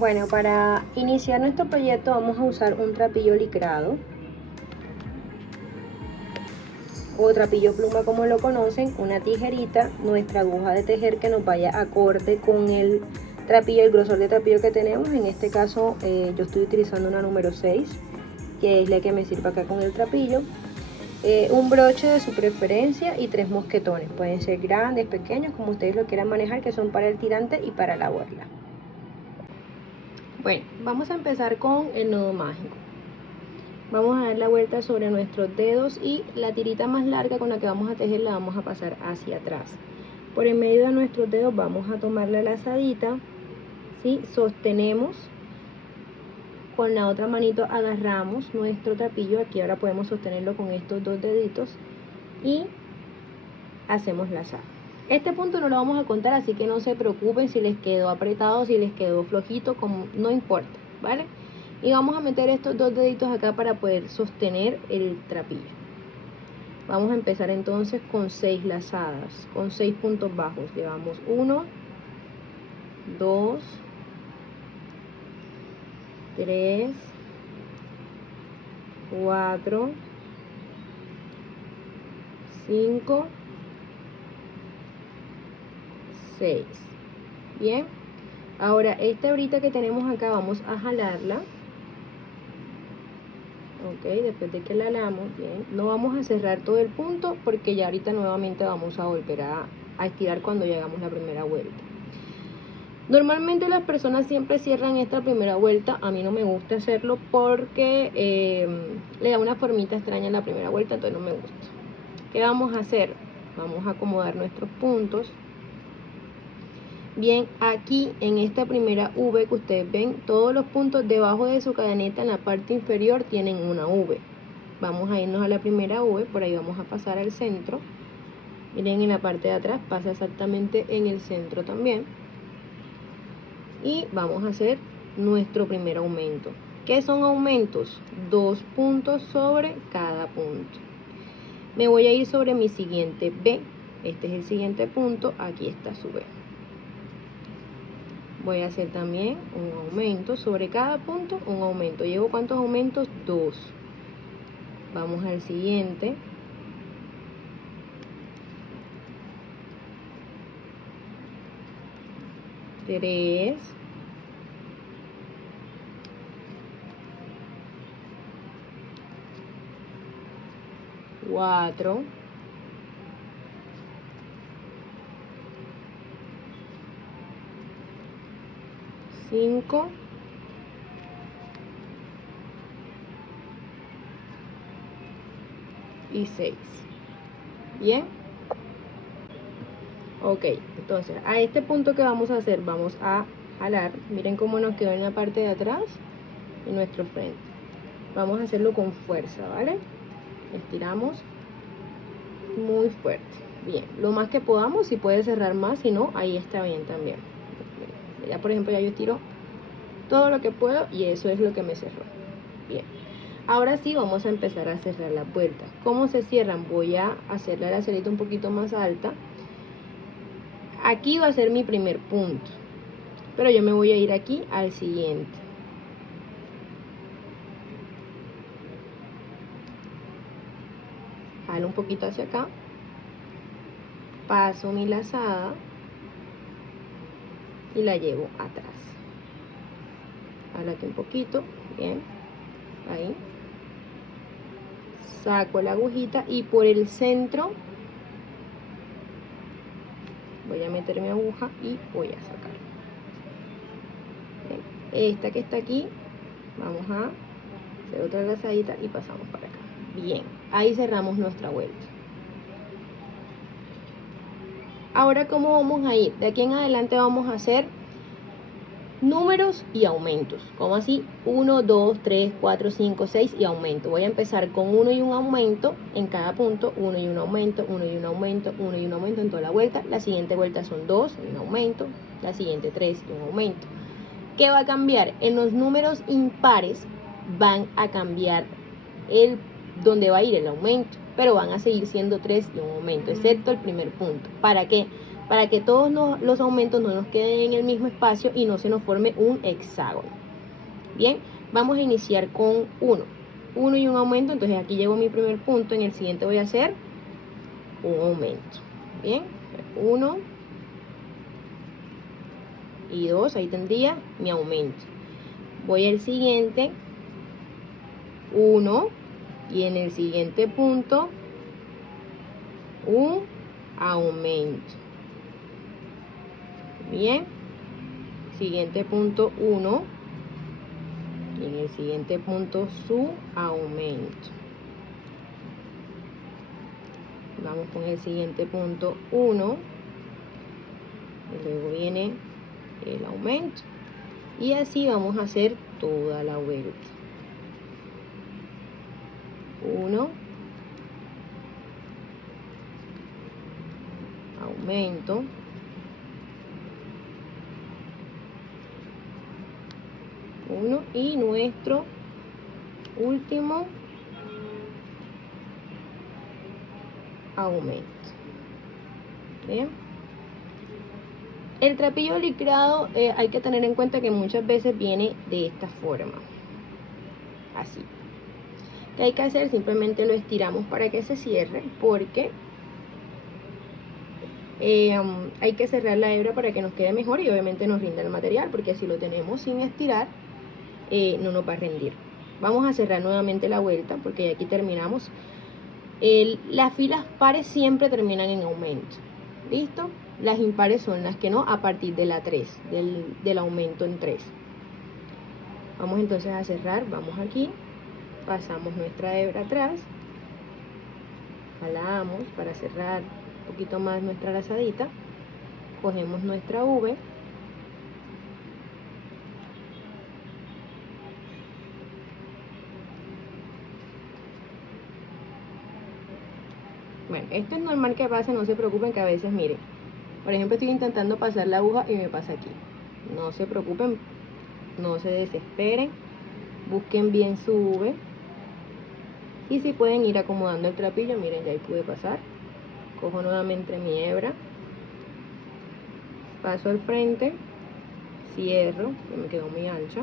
Bueno, para iniciar nuestro proyecto vamos a usar un trapillo licrado o trapillo pluma como lo conocen, una tijerita, nuestra aguja de tejer que nos vaya acorde con el trapillo, el grosor de trapillo que tenemos. En este caso yo estoy utilizando una número 6, que es la que me sirve acá con el trapillo. Un broche de su preferencia y 3 mosquetones, pueden ser grandes, pequeños, como ustedes lo quieran manejar, que son para el tirante y para la borla. Bueno, vamos a empezar con el nudo mágico. Vamos a dar la vuelta sobre nuestros dedos y la tirita más larga con la que vamos a tejer la vamos a pasar hacia atrás. Por en medio de nuestros dedos vamos a tomar la lazadita, ¿sí? Sostenemos, con la otra manito agarramos nuestro trapillo, aquí ahora podemos sostenerlo con estos dos deditos y hacemos lazada. Este punto no lo vamos a contar, así que no se preocupen si les quedó apretado, si les quedó flojito, como no importa, ¿vale? Y vamos a meter estos dos deditos acá para poder sostener el trapillo. Vamos a empezar entonces con 6 lazadas, con 6 puntos bajos. Llevamos 1, 2, 3, 4, 5, 6. Bien, ahora esta hebrita que tenemos acá vamos a jalarla. Ok, después de que la jalamos, bien, no vamos a cerrar todo el punto porque ya ahorita nuevamente vamos a volver a estirar cuando llegamos la primera vuelta. Normalmente las personas siempre cierran esta primera vuelta, a mí no me gusta hacerlo porque le da una formita extraña en la primera vuelta, entonces no me gusta. ¿Qué vamos a hacer? Vamos a acomodar nuestros puntos. Bien, aquí en esta primera V que ustedes ven, todos los puntos debajo de su cadeneta en la parte inferior tienen una V. Vamos a irnos a la primera V, por ahí vamos a pasar al centro. Miren, en la parte de atrás pasa exactamente en el centro también. Y vamos a hacer nuestro primer aumento. ¿Qué son aumentos? 2 puntos sobre cada punto. Me voy a ir sobre mi siguiente B. Este es el siguiente punto, aquí está su B. Voy a hacer también un aumento sobre cada punto, un aumento. ¿Llevo cuántos aumentos? 2. Vamos al siguiente. Tres. 4. 5. Y 6. Bien. Ok, entonces a este punto que vamos a hacer, vamos a jalar. Miren cómo nos quedó en la parte de atrás y nuestro frente. Vamos a hacerlo con fuerza, ¿vale? Estiramos muy fuerte. Bien, lo más que podamos, si puede cerrar más, si no, ahí está bien también. Ya por ejemplo, ya yo estiro todo lo que puedo y eso es lo que me cerró. Bien, ahora sí vamos a empezar a cerrar las vueltas. ¿Cómo se cierran? Voy a hacerle la cerita un poquito más alta. Aquí va a ser mi primer punto, pero yo me voy a ir aquí al siguiente. Jalo un poquito hacia acá, paso mi lazada y la llevo atrás. Jalo aquí un poquito, bien, ahí. Saco la agujita y por el centro voy a meter mi aguja y voy a sacar. Bien. Esta que está aquí, vamos a hacer otra lazadita y pasamos para acá. Bien, ahí cerramos nuestra vuelta. Ahora, ¿cómo vamos a ir? De aquí en adelante vamos a hacer números y aumentos. ¿Cómo así? 1, 2, 3, 4, 5, 6 y aumento. Voy a empezar con 1 y un aumento en cada punto. 1 y un aumento, 1 y un aumento, 1 y un aumento en toda la vuelta. La siguiente vuelta son 2 y un aumento. La siguiente 3 y un aumento. ¿Qué va a cambiar? En los números impares van a cambiar donde va a ir el aumento, pero van a seguir siendo 3 y un aumento, excepto el primer punto. ¿Para qué? para que todos los aumentos no nos queden en el mismo espacio y no se nos forme un hexágono. Bien, vamos a iniciar con 1 y un aumento. Entonces aquí llevo mi primer punto, en el siguiente voy a hacer un aumento. Bien, 1 y 2, ahí tendría mi aumento. Voy al siguiente, 1, y en el siguiente punto un aumento. Bien, siguiente punto 1, y en el siguiente punto su aumento. Vamos con el siguiente punto 1, y luego viene el aumento, y así vamos a hacer toda la vuelta. 1, aumento, y nuestro último aumento. Bien. El trapillo licrado hay que tener en cuenta que muchas veces viene de esta forma, así. ¿Qué hay que hacer? Simplemente lo estiramos para que se cierre, porque hay que cerrar la hebra para que nos quede mejor y obviamente nos rinda el material, porque si lo tenemos sin estirar no nos va a rendir. Vamos a cerrar nuevamente la vuelta porque ya aquí terminamos. Las filas pares siempre terminan en aumento, ¿listo? Las impares son las que no, a partir de la 3, del aumento en 3. Vamos entonces a cerrar, vamos aquí, pasamos nuestra hebra atrás, jalamos para cerrar un poquito más nuestra lazadita, cogemos nuestra V, bueno, esto es normal que pase, no se preocupen, que a veces, miren, por ejemplo, estoy intentando pasar la aguja y me pasa aquí. No se preocupen, no se desesperen, busquen bien su V, y si pueden ir acomodando el trapillo, miren, ya ahí pude pasar. Cojo nuevamente mi hebra, paso al frente, cierro, que me quedó muy ancha,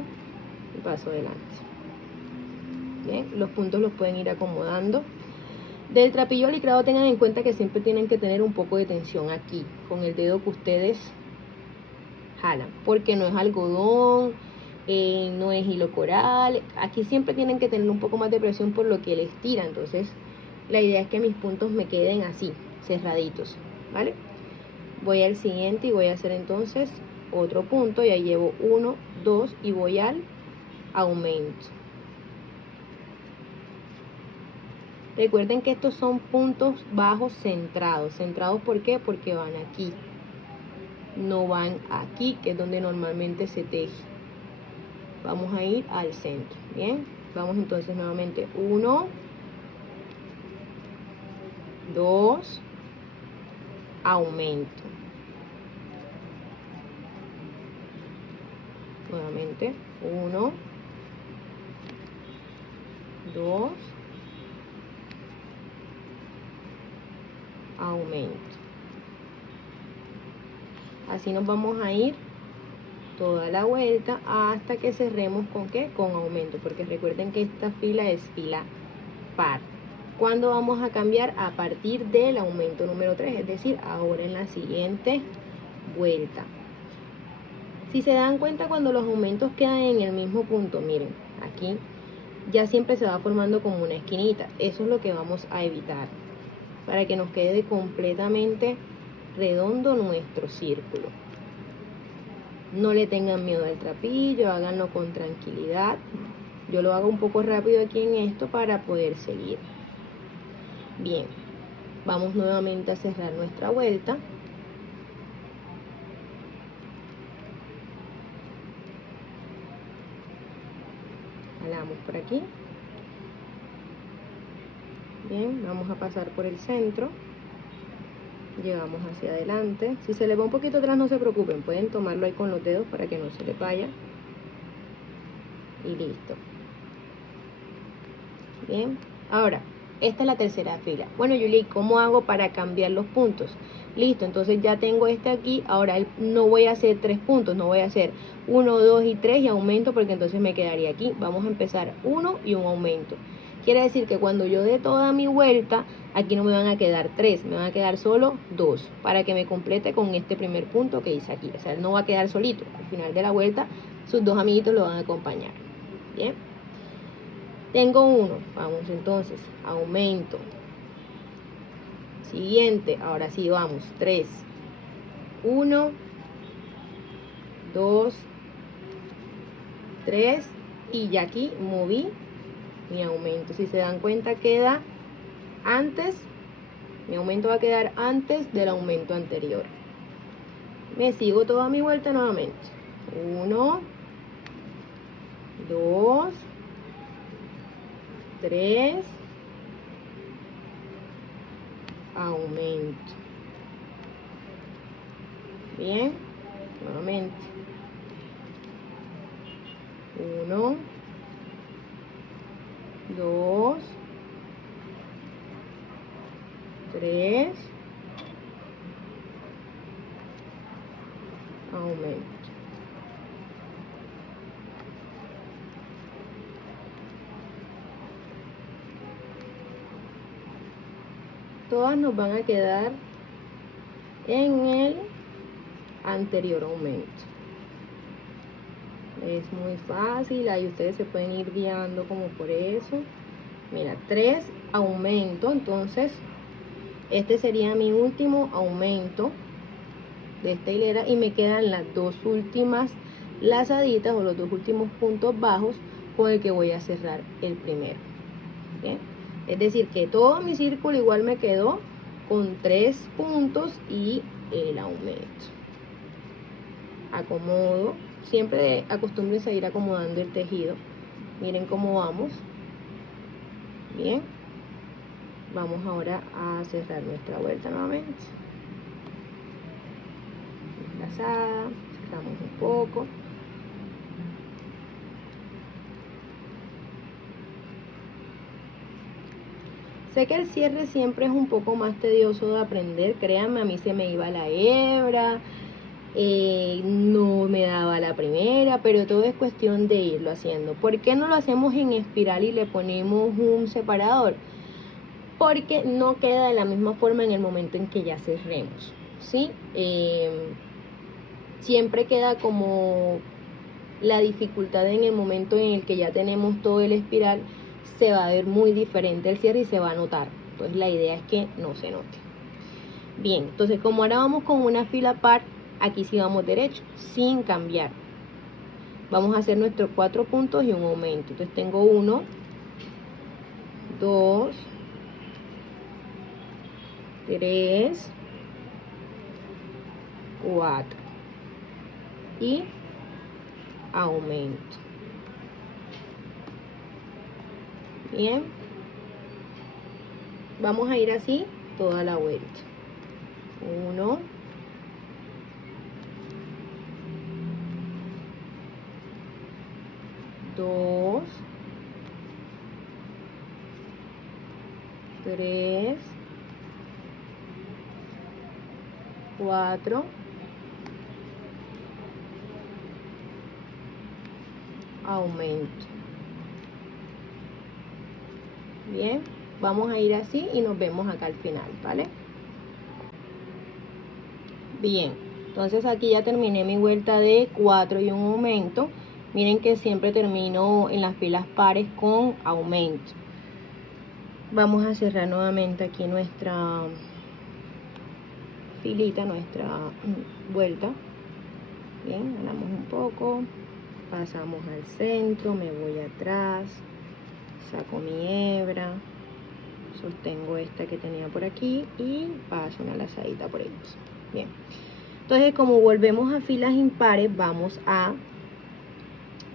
y paso adelante. Bien, los puntos los pueden ir acomodando. Del trapillo licrado tengan en cuenta que siempre tienen que tener un poco de tensión aquí, con el dedo que ustedes jalan, porque no es algodón, no es hilo coral. Aquí siempre tienen que tener un poco más de presión por lo que les tira. Entonces la idea es que mis puntos me queden así, cerraditos, ¿vale? Voy al siguiente y voy a hacer entonces otro punto. Ya llevo 1, 2 y voy al aumento. Recuerden que estos son puntos bajos centrados. ¿Centrados por qué? Porque van aquí, no van aquí, que es donde normalmente se teje. Vamos a ir al centro. Bien, vamos entonces nuevamente 1, 2, aumento. Nuevamente 1, 2, aumento. Así nos vamos a ir toda la vuelta hasta que cerremos con ¿qué? Con aumento, porque recuerden que esta fila es fila par. ¿Cuándo vamos a cambiar? A partir del aumento número 3, es decir, ahora en la siguiente vuelta. Si se dan cuenta, cuando los aumentos quedan en el mismo punto, miren, aquí ya siempre se va formando como una esquinita. Eso es lo que vamos a evitar, para que nos quede completamente redondo nuestro círculo. No le tengan miedo al trapillo, háganlo con tranquilidad. Yo lo hago un poco rápido aquí en esto para poder seguir. Bien, vamos nuevamente a cerrar nuestra vuelta. Jalamos por aquí. Bien, vamos a pasar por el centro. Llevamos hacia adelante. Si se le va un poquito atrás, no se preocupen, pueden tomarlo ahí con los dedos para que no se le vaya. Y listo. Bien, ahora Esta es la tercera fila. Bueno, Julie, ¿cómo hago para cambiar los puntos? Listo, entonces ya tengo este aquí. Ahora no voy a hacer 3 puntos, no voy a hacer 1, 2 y 3 y aumento, porque entonces me quedaría aquí. Vamos a empezar 1 y un aumento. Quiere decir que cuando yo dé toda mi vuelta, aquí no me van a quedar 3, me van a quedar solo 2, para que me complete con este primer punto que hice aquí. O sea, él no va a quedar solito. Al final de la vuelta, sus 2 amiguitos lo van a acompañar. Bien. Tengo 1, vamos entonces, aumento. Siguiente, ahora sí vamos, 3, 1, 2, 3 y ya aquí moví mi aumento. Si se dan cuenta queda antes, mi aumento va a quedar antes del aumento anterior. Me sigo toda mi vuelta nuevamente. 1, 2, 3, aumento. Bien, nuevamente. 1, 2, 3, aumento. Todas nos van a quedar en el anterior aumento. Es muy fácil, ahí ustedes se pueden ir guiando como por eso. Mira, 3 aumento, entonces este sería mi último aumento de esta hilera y me quedan las 2 últimas lazaditas o los 2 últimos puntos bajos con el que voy a cerrar el primero. ¿Bien? Es decir que todo mi círculo igual me quedó con 3 puntos y el aumento. Acomodo, siempre acostúmbrense a ir acomodando el tejido. Miren cómo vamos. Bien, vamos ahora a cerrar nuestra vuelta nuevamente. Lazada, cerramos un poco. Sé que el cierre siempre es un poco más tedioso de aprender, créanme, a mí se me iba la hebra, no me daba la primera, pero todo es cuestión de irlo haciendo. ¿Por qué no lo hacemos en espiral y le ponemos un separador? Porque no queda de la misma forma en el momento en que ya cerremos, ¿sí? Siempre queda como la dificultad en el momento en el que ya tenemos todo el espiral, se va a ver muy diferente el cierre y se va a notar. Entonces la idea es que no se note. Bien, entonces como ahora vamos con una fila par, aquí sí vamos derecho, sin cambiar. Vamos a hacer nuestros 4 puntos y un aumento. Entonces tengo 1, 2, 3, 4 y aumento. Bien, vamos a ir así toda la vuelta. 1, 2, 3, 4, aumento. Bien, vamos a ir así y nos vemos acá al final, ¿vale? Bien, entonces aquí ya terminé mi vuelta de 4 y un aumento. Miren que siempre termino en las filas pares con aumento. Vamos a cerrar nuevamente aquí nuestra filita, nuestra vuelta. Bien, ganamos un poco, pasamos al centro, me voy atrás, saco mi hebra, sostengo esta que tenía por aquí y paso una lazadita por ellos. Bien, entonces como volvemos a filas impares, vamos a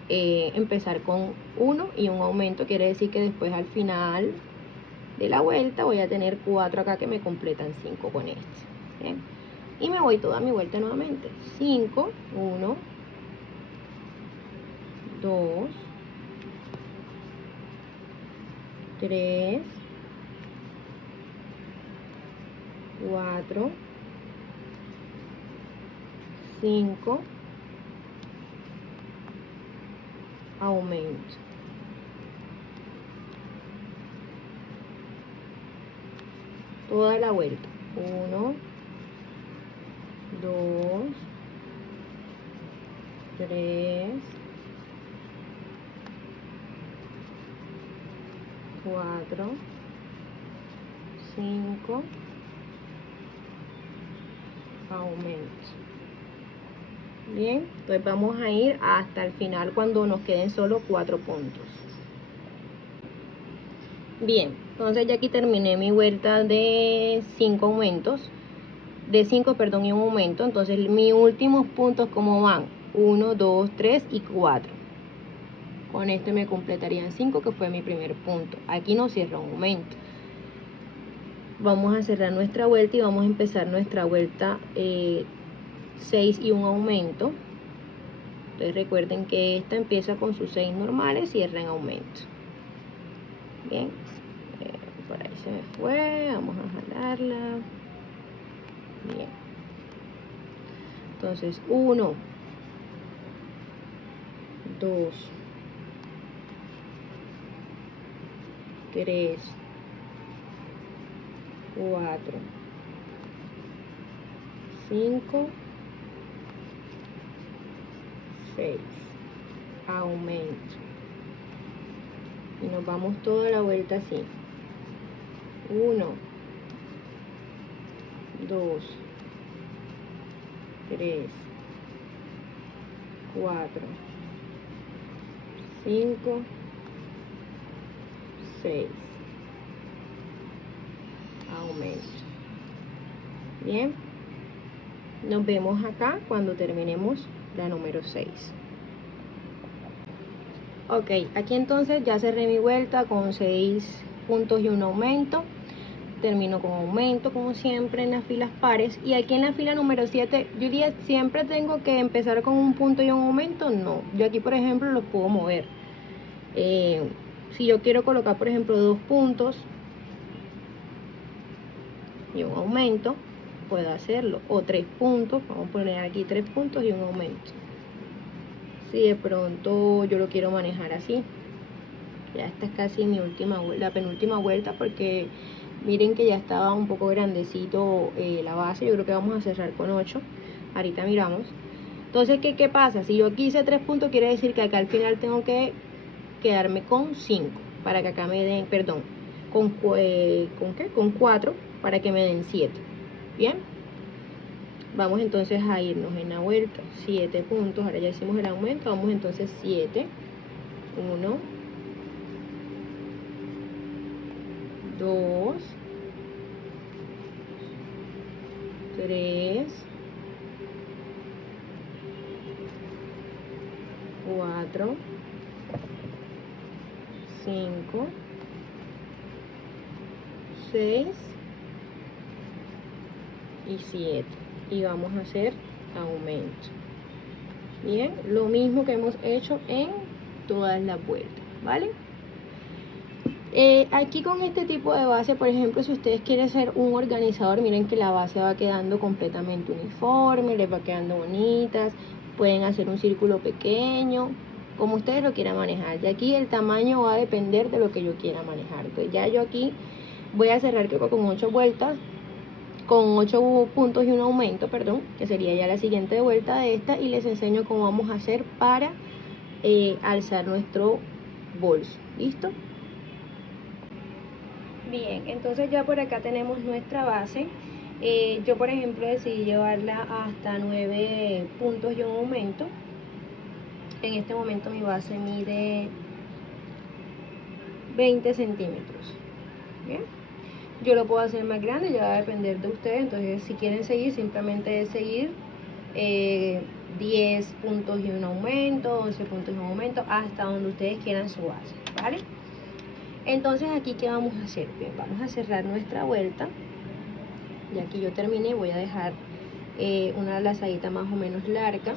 empezar con 1 y un aumento. Quiere decir que después al final de la vuelta voy a tener 4 acá que me completan 5 con este. Bien, y me voy toda mi vuelta nuevamente. 5, 1, 2, 3, 4, 5, aumento. Toda la vuelta. 1, 2, 3, 4, 5, aumento. Bien, entonces vamos a ir hasta el final cuando nos queden solo 4 puntos. Bien, entonces ya aquí terminé mi vuelta de 5 aumentos, de 5, perdón, y un aumento. Entonces mis últimos puntos, ¿cómo van? 1, 2, 3 y 4. Con este me completarían 5, que fue mi primer punto. Aquí no cierra un aumento. Vamos a cerrar nuestra vuelta y vamos a empezar nuestra vuelta 6 y un aumento. Entonces recuerden que esta empieza con sus 6 normales, cierra en aumento. Bien, por ahí se me fue, vamos a jalarla. Bien, entonces 1, 2, 3, 4, 5, 6, aumento. Y nos vamos toda la vuelta así. 1, 2, 3, 4, 5, 6, aumento. Bien, nos vemos acá cuando terminemos la número 6. Ok, aquí entonces ya cerré mi vuelta con 6 puntos y un aumento. Termino con aumento como siempre en las filas pares, y aquí en la fila número 7 yo diría, siempre tengo que empezar con un punto y un aumento. No, yo aquí por ejemplo los puedo mover. Si yo quiero colocar por ejemplo 2 puntos y un aumento, puedo hacerlo, o 3 puntos, vamos a poner aquí 3 puntos y un aumento. Si de pronto yo lo quiero manejar así, ya esta es casi mi última, la penúltima vuelta, porque miren que ya estaba un poco grandecito la base. Yo creo que vamos a cerrar con 8. Ahorita miramos. Entonces, ¿qué pasa? Si yo aquí hice 3 puntos, quiere decir que acá al final tengo que quedarme con 5. Para que acá me den, perdón, ¿con qué? Con 4, para que me den 7. Bien. Vamos entonces a irnos en la vuelta. 7 puntos. Ahora ya hicimos el aumento. Vamos entonces 7. 1, 2, 3, 4, 5, 6 y 7. Y vamos a hacer aumento. Bien, lo mismo que hemos hecho en todas las vueltas, ¿vale? Aquí con este tipo de base, por ejemplo, si ustedes quieren ser un organizador, miren que la base va quedando completamente uniforme, les va quedando bonitas. Pueden hacer un círculo pequeño, como ustedes lo quieran manejar. Y aquí el tamaño va a depender de lo que yo quiera manejar. Entonces ya yo aquí voy a cerrar, creo, con 8 vueltas, con 8 puntos y un aumento, perdón, que sería ya la siguiente vuelta de esta, y les enseño cómo vamos a hacer para alzar nuestro bolso. ¿Listo? Bien, entonces ya por acá tenemos nuestra base. Yo por ejemplo decidí llevarla hasta 9 puntos y un aumento. En este momento mi base mide 20 centímetros. Bien, yo lo puedo hacer más grande, ya va a depender de ustedes. Entonces si quieren seguir, simplemente es seguir 10 puntos y un aumento, 11 puntos y un aumento, hasta donde ustedes quieran su base, ¿vale? Entonces aquí, ¿qué vamos a hacer? Bien, vamos a cerrar nuestra vuelta. Y aquí yo terminé. Voy a dejar una lazadita más o menos larga.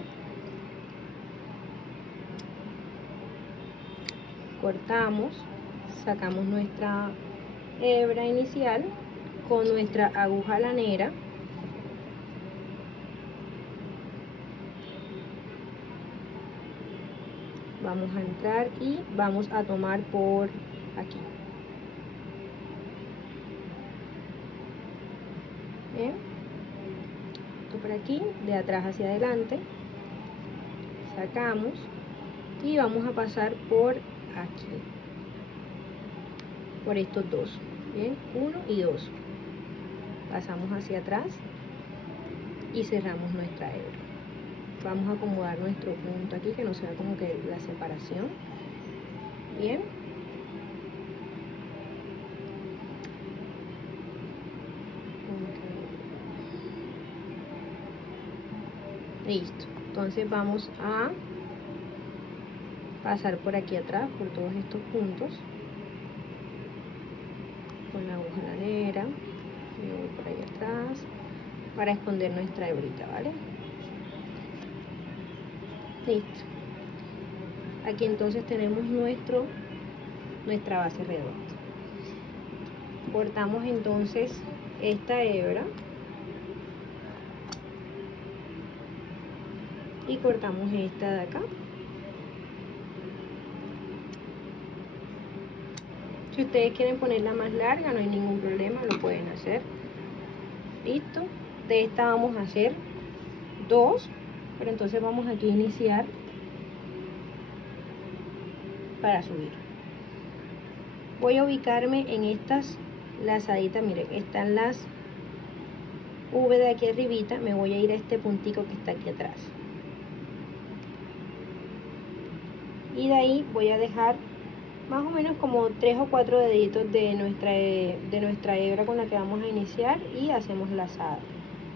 Cortamos, sacamos nuestra hebra inicial con nuestra aguja lanera vamos a entrar y vamos a tomar por aquí. Bien, esto por aquí, de atrás hacia adelante, sacamos y vamos a pasar por aquí, por estos dos. Bien, 1 y 2, pasamos hacia atrás y cerramos nuestra hebra. Vamos a acomodar nuestro punto aquí, que no se vea como que la separación. Bien, listo. Entonces vamos a pasar por aquí atrás, por todos estos puntos, con la aguja lanera. Me voy por ahí atrás para esconder nuestra hebrita, ¿vale? Listo. Aquí entonces tenemos nuestra base redonda. Cortamos entonces esta hebra y cortamos esta de acá. Si ustedes quieren ponerla más larga, no hay ningún problema, lo pueden hacer. Listo. De esta vamos a hacer 2, pero entonces vamos aquí a iniciar para subir. Voy a ubicarme en estas lazaditas, miren, están las V de aquí arribita, me voy a ir a este puntico que está aquí atrás. Y de ahí voy a dejar más o menos como 3 o 4 deditos de nuestra hebra con la que vamos a iniciar y hacemos lazada.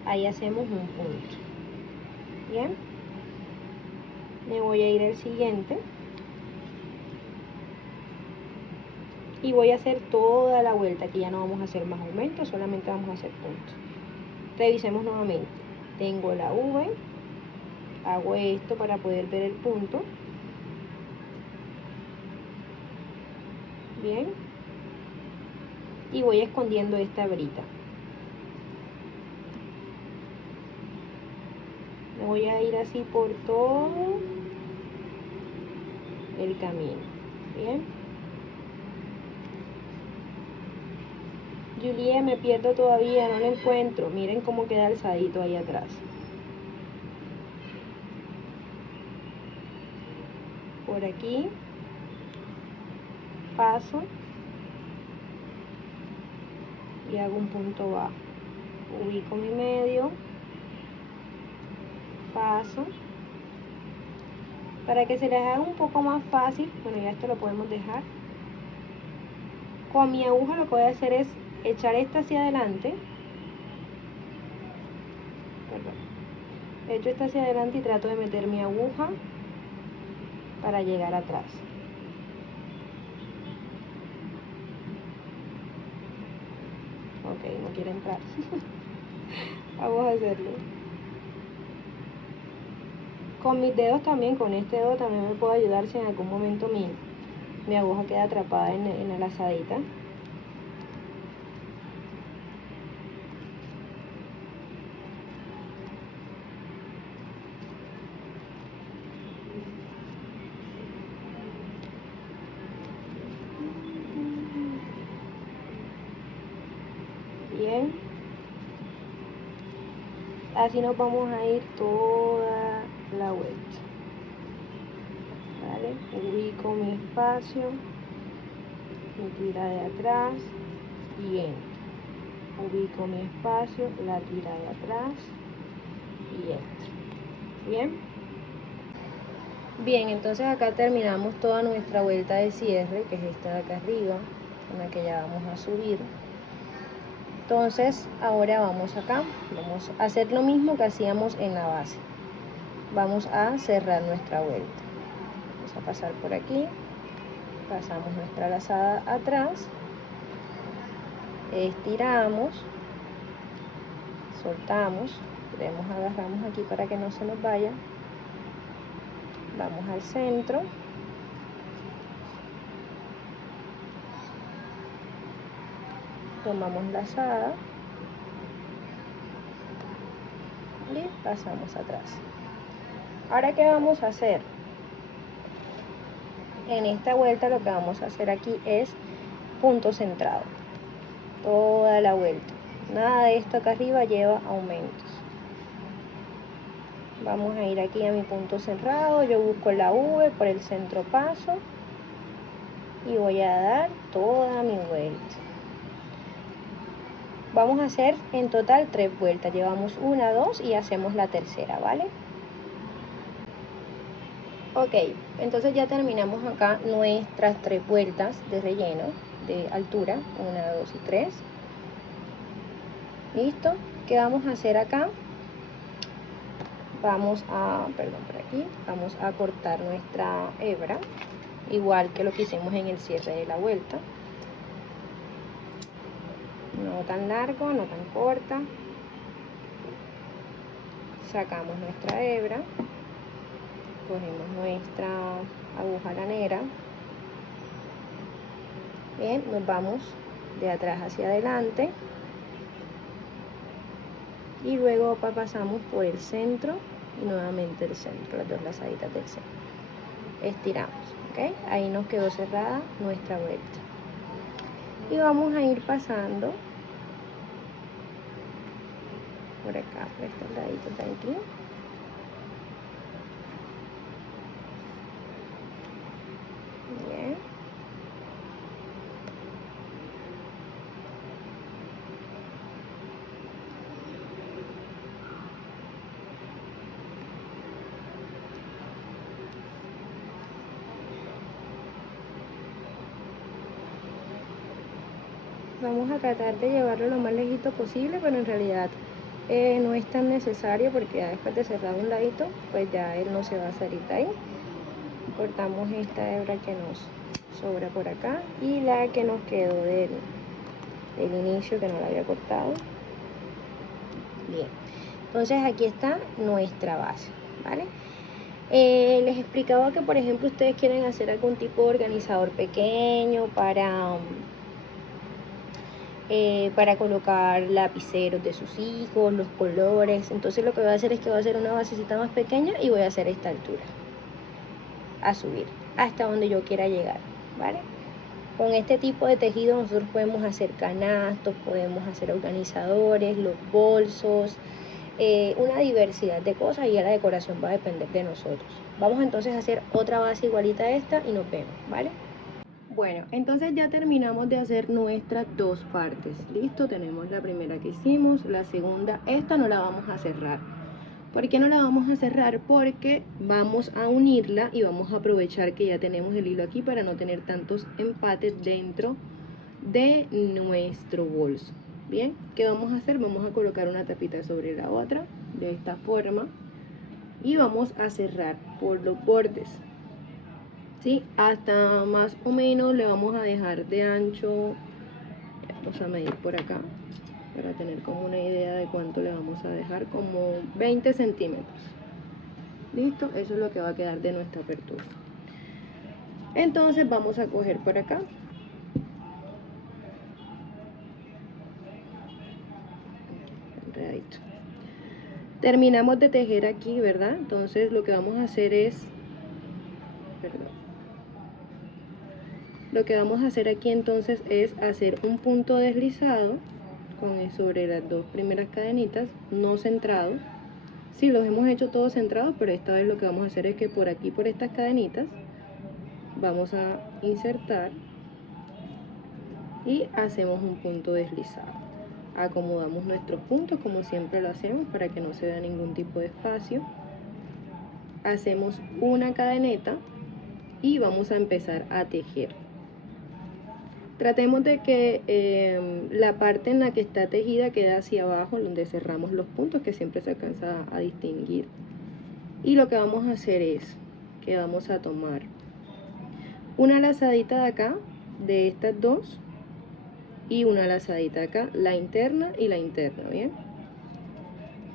Ahí hacemos un punto. Bien, me voy a ir al siguiente y voy a hacer toda la vuelta. Aquí ya no vamos a hacer más aumentos, solamente vamos a hacer puntos. Revisemos nuevamente. Tengo la V, hago esto para poder ver el punto. Bien, y voy escondiendo esta hebrita. Me voy a ir así por todo el camino. Bien, Juliet, me pierdo todavía, no lo encuentro. Miren cómo queda alzadito ahí atrás. Por aquí paso y hago un punto bajo. Ubico mi medio, paso. Para que se les haga un poco más fácil, bueno, ya esto lo podemos dejar. Con mi aguja lo que voy a hacer es echar esta hacia adelante. Perdón. Echo esta hacia adelante y trato de meter mi aguja para llegar atrás. Ok, no quiere entrar. Vamos a hacerlo. Con mis dedos también, con este dedo también me puedo ayudar si en algún momento mi aguja queda atrapada en la lazadita. Bien, así nos vamos a ir toda la vuelta. Vale, ubico mi espacio, mi tira de atrás y entro. Ubico mi espacio, la tira de atrás y entro. Bien. Bien, entonces acá terminamos toda nuestra vuelta de cierre, que es esta de acá arriba, con la que ya vamos a subir. Entonces ahora vamos acá, vamos a hacer lo mismo que hacíamos en la base. Vamos a cerrar nuestra vuelta. Vamos a pasar por aquí, pasamos nuestra lazada atrás, estiramos, soltamos, agarramos aquí para que no se nos vaya, vamos al centro, tomamos lazada y pasamos atrás. Ahora, ¿qué vamos a hacer? En esta vuelta lo que vamos a hacer aquí es punto centrado, toda la vuelta. Nada de esto acá arriba lleva aumentos. Vamos a ir aquí a mi punto cerrado, yo busco la V, por el centro paso y voy a dar toda mi vuelta. Vamos a hacer en total 3 vueltas, llevamos 1, 2 y hacemos la tercera, ¿vale? Ok, entonces ya terminamos acá nuestras 3 vueltas de relleno de altura, 1, 2 y 3. ¿Listo? ¿Qué vamos a hacer acá? Vamos a cortar nuestra hebra, igual que lo que hicimos en el cierre de la vuelta. No tan largo, no tan corta. Sacamos nuestra hebra, cogemos nuestra aguja lanera. Bien, nos vamos de atrás hacia adelante y luego pasamos por el centro y nuevamente el centro, las 2 lazaditas del centro. Estiramos, ¿ok? Ahí nos quedó cerrada nuestra vuelta. Y vamos a ir pasando por acá, por estos laditos de aquí. Bien. Vamos a tratar de llevarlo lo más lejito posible, pero en realidad no es tan necesario porque ya después de cerrar un ladito, pues ya él no se va a salir de ahí. Cortamos esta hebra que nos sobra por acá y la que nos quedó del inicio, que no la había cortado. Bien, entonces aquí está nuestra base, ¿vale? Les explicaba que, por ejemplo, ustedes quieren hacer algún tipo de organizador pequeño para colocar lapiceros de sus hijos, los colores. Entonces lo que voy a hacer es que voy a hacer una basecita más pequeña y voy a hacer esta altura, a subir hasta donde yo quiera llegar, ¿vale? Con este tipo de tejido nosotros podemos hacer canastos, podemos hacer organizadores, los bolsos, una diversidad de cosas, y ya la decoración va a depender de nosotros. Vamos entonces a hacer otra base igualita a esta y nos vemos, ¿vale? Bueno, entonces ya terminamos de hacer nuestras 2 partes. Listo, tenemos la primera que hicimos, la segunda. Esta no la vamos a cerrar. ¿Por qué no la vamos a cerrar? Porque vamos a unirla y vamos a aprovechar que ya tenemos el hilo aquí para no tener tantos empates dentro de nuestro bolso. Bien, ¿qué vamos a hacer? Vamos a colocar una tapita sobre la otra de esta forma y vamos a cerrar por los bordes, ¿sí? Hasta más o menos le vamos a dejar de ancho, vamos a medir por acá para tener como una idea de cuánto le vamos a dejar, como 20 centímetros. Listo, eso es lo que va a quedar de nuestra apertura. Entonces vamos a coger por acá, enredadito. Terminamos de tejer aquí, ¿verdad? Entonces lo que vamos a hacer es, lo que vamos a hacer aquí entonces es hacer un punto deslizado sobre las 2 primeras cadenitas, no centrado. Sí, los hemos hecho todos centrados, pero esta vez lo que vamos a hacer es que por aquí, por estas cadenitas, vamos a insertar y hacemos un punto deslizado. Acomodamos nuestros puntos como siempre lo hacemos para que no se vea ningún tipo de espacio. Hacemos una cadeneta y vamos a empezar a tejer. Tratemos de que la parte en la que está tejida quede hacia abajo, donde cerramos los puntos, que siempre se alcanza a distinguir. Y lo que vamos a hacer es que vamos a tomar una lazadita de acá, de estas 2, y una lazadita acá, la interna y la interna, ¿bien?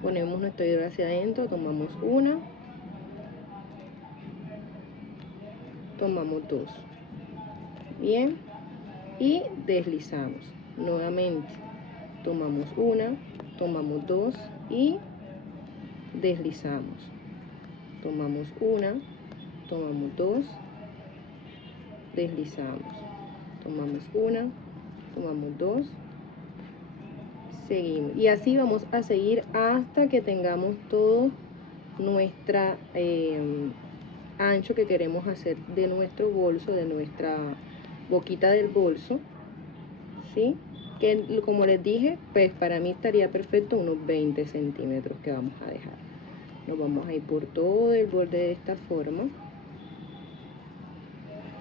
Ponemos nuestro hilo hacia adentro, tomamos una, tomamos 2, ¿bien? Y deslizamos. Nuevamente tomamos una, tomamos dos y deslizamos. Tomamos una, tomamos dos, deslizamos. Tomamos una, tomamos dos, seguimos. Y así vamos a seguir hasta que tengamos todo nuestra ancho que queremos hacer de nuestro bolso, de nuestra boquita del bolso, ¿sí? Que como les dije, pues para mí estaría perfecto unos 20 centímetros que vamos a dejar. Nos vamos a ir por todo el borde de esta forma,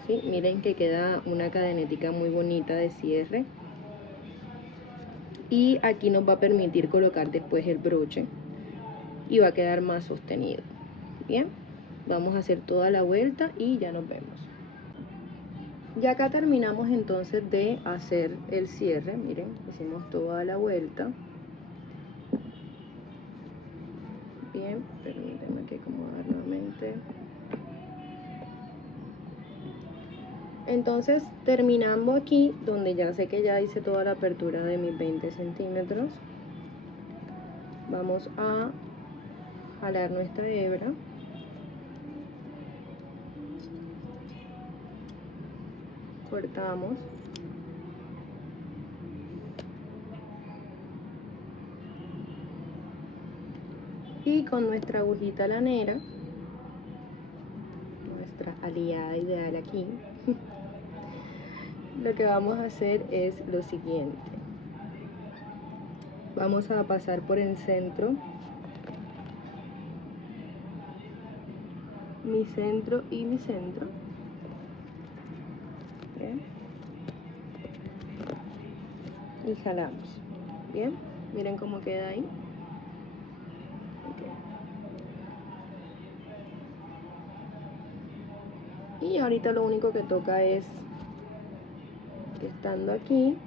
¿sí? Miren que queda una cadenetica muy bonita de cierre. Y aquí nos va a permitir colocar después el broche y va a quedar más sostenido. Bien, vamos a hacer toda la vuelta y ya nos vemos. Ya acá terminamos entonces de hacer el cierre. Miren, hicimos toda la vuelta. Bien, permítanme que acomodar nuevamente. Entonces, terminando aquí, donde ya sé que ya hice toda la apertura de mis 20 centímetros, vamos a jalar nuestra hebra. Cortamos. Y con nuestra agujita lanera, nuestra aliada ideal aquí, lo que vamos a hacer es lo siguiente. Vamos a pasar por el centro, mi centro y mi centro. Bien. Y jalamos. Bien, miren cómo queda ahí. Okay. Y ahorita lo único que toca es, estando aquí,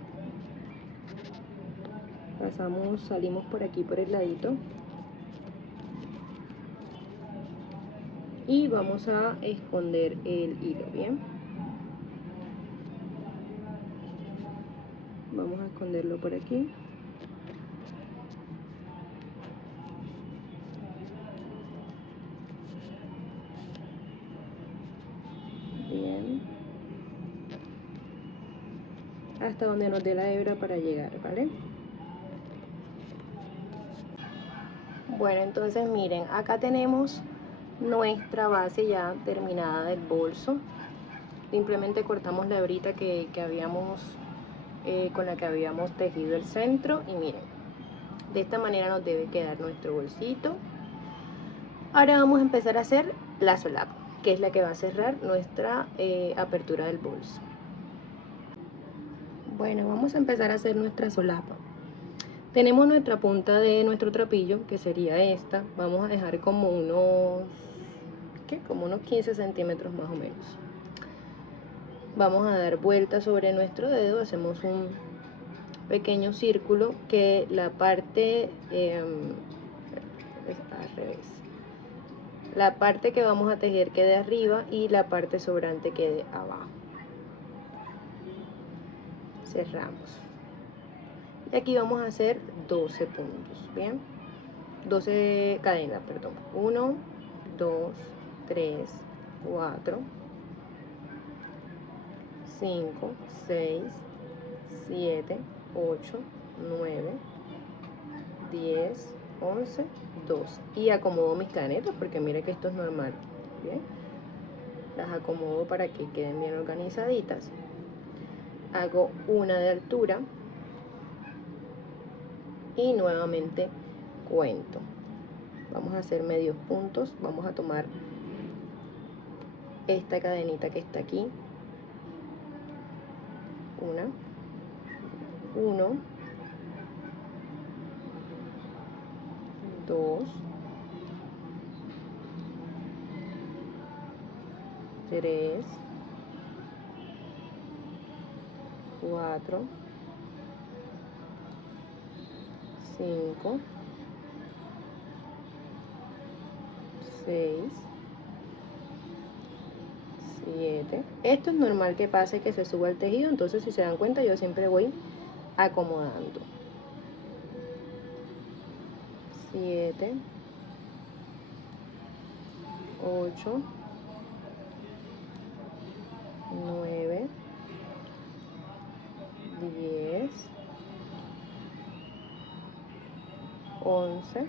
pasamos, salimos por aquí por el ladito y vamos a esconder el hilo. Bien, vamos a esconderlo por aquí. Bien, hasta donde nos dé la hebra para llegar, ¿vale? Bueno, entonces miren, acá tenemos nuestra base ya terminada del bolso. Simplemente cortamos la hebrita que habíamos con la que habíamos tejido el centro y miren, de esta manera nos debe quedar nuestro bolsito. Ahora vamos a empezar a hacer la solapa, que es la que va a cerrar nuestra apertura del bolso. Bueno, vamos a empezar a hacer nuestra solapa. Tenemos nuestra punta de nuestro trapillo, que sería esta. Vamos a dejar como unos, ¿qué? Como unos 15 centímetros más o menos. Vamos a dar vuelta sobre nuestro dedo, hacemos un pequeño círculo que la parte es al revés. La parte que vamos a tejer quede arriba y la parte sobrante quede abajo. Cerramos. Y aquí vamos a hacer 12 puntos, ¿bien? 12 cadenas, perdón. 1, 2, 3, 4, 5, 6, 7, 8, 9, 10, 11, 12. Y acomodo mis cadenetas porque mire que esto es normal. Bien, las acomodo para que queden bien organizaditas. Hago una de altura y nuevamente cuento. Vamos a hacer medios puntos. Vamos a tomar esta cadenita que está aquí. 1, 2, 3, 4, 5, 6, 7. Esto es normal que pase, que se suba el tejido, entonces si se dan cuenta yo siempre voy acomodando. 7, 8, 9, 10, 11,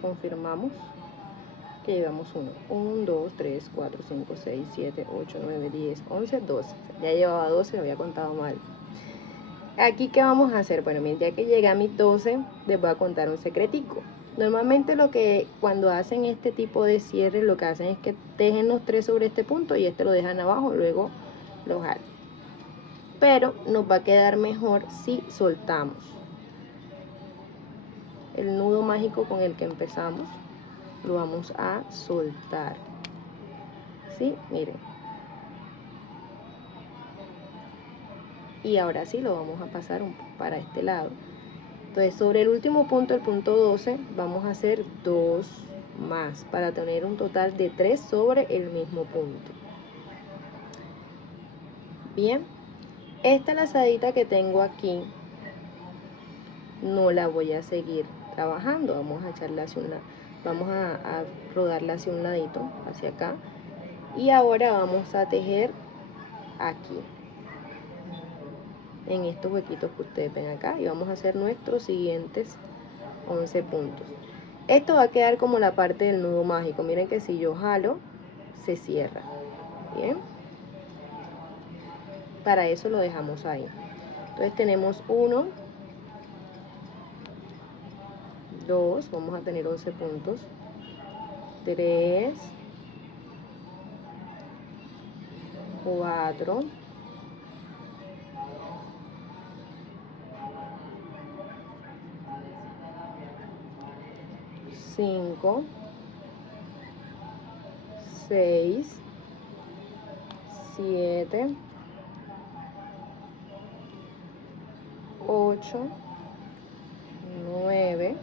confirmamos que llevamos 1, 2, 3, 4, 5, 6, 7, 8, 9, 10, 11, 12, ya llevaba 12, lo había contado mal. Aquí, ¿qué vamos a hacer? Bueno, miren, ya que llegué a mis 12, les voy a contar un secretico. Normalmente cuando hacen este tipo de cierre, lo que hacen es que tejen los 3 sobre este punto y este lo dejan abajo, luego lo jalan. Pero nos va a quedar mejor si soltamos el nudo mágico con el que empezamos, lo vamos a soltar. ¿Sí? Miren. Y ahora sí lo vamos a pasar para este lado. Entonces, sobre el último punto, el punto 12, vamos a hacer 2 más para tener un total de 3 sobre el mismo punto. Bien, esta lazadita que tengo aquí no la voy a seguir trabajando. Vamos a echarla hacia un lado, vamos a rodarla hacia un ladito, hacia acá. Y ahora vamos a tejer aquí, en estos huequitos que ustedes ven acá, y vamos a hacer nuestros siguientes 11 puntos. Esto va a quedar como la parte del nudo mágico. Miren que si yo jalo, se cierra. Bien, para eso lo dejamos ahí. Entonces tenemos 1, 2, vamos a tener 11 puntos, 3, 4, 5, 6, 7, 8, 9,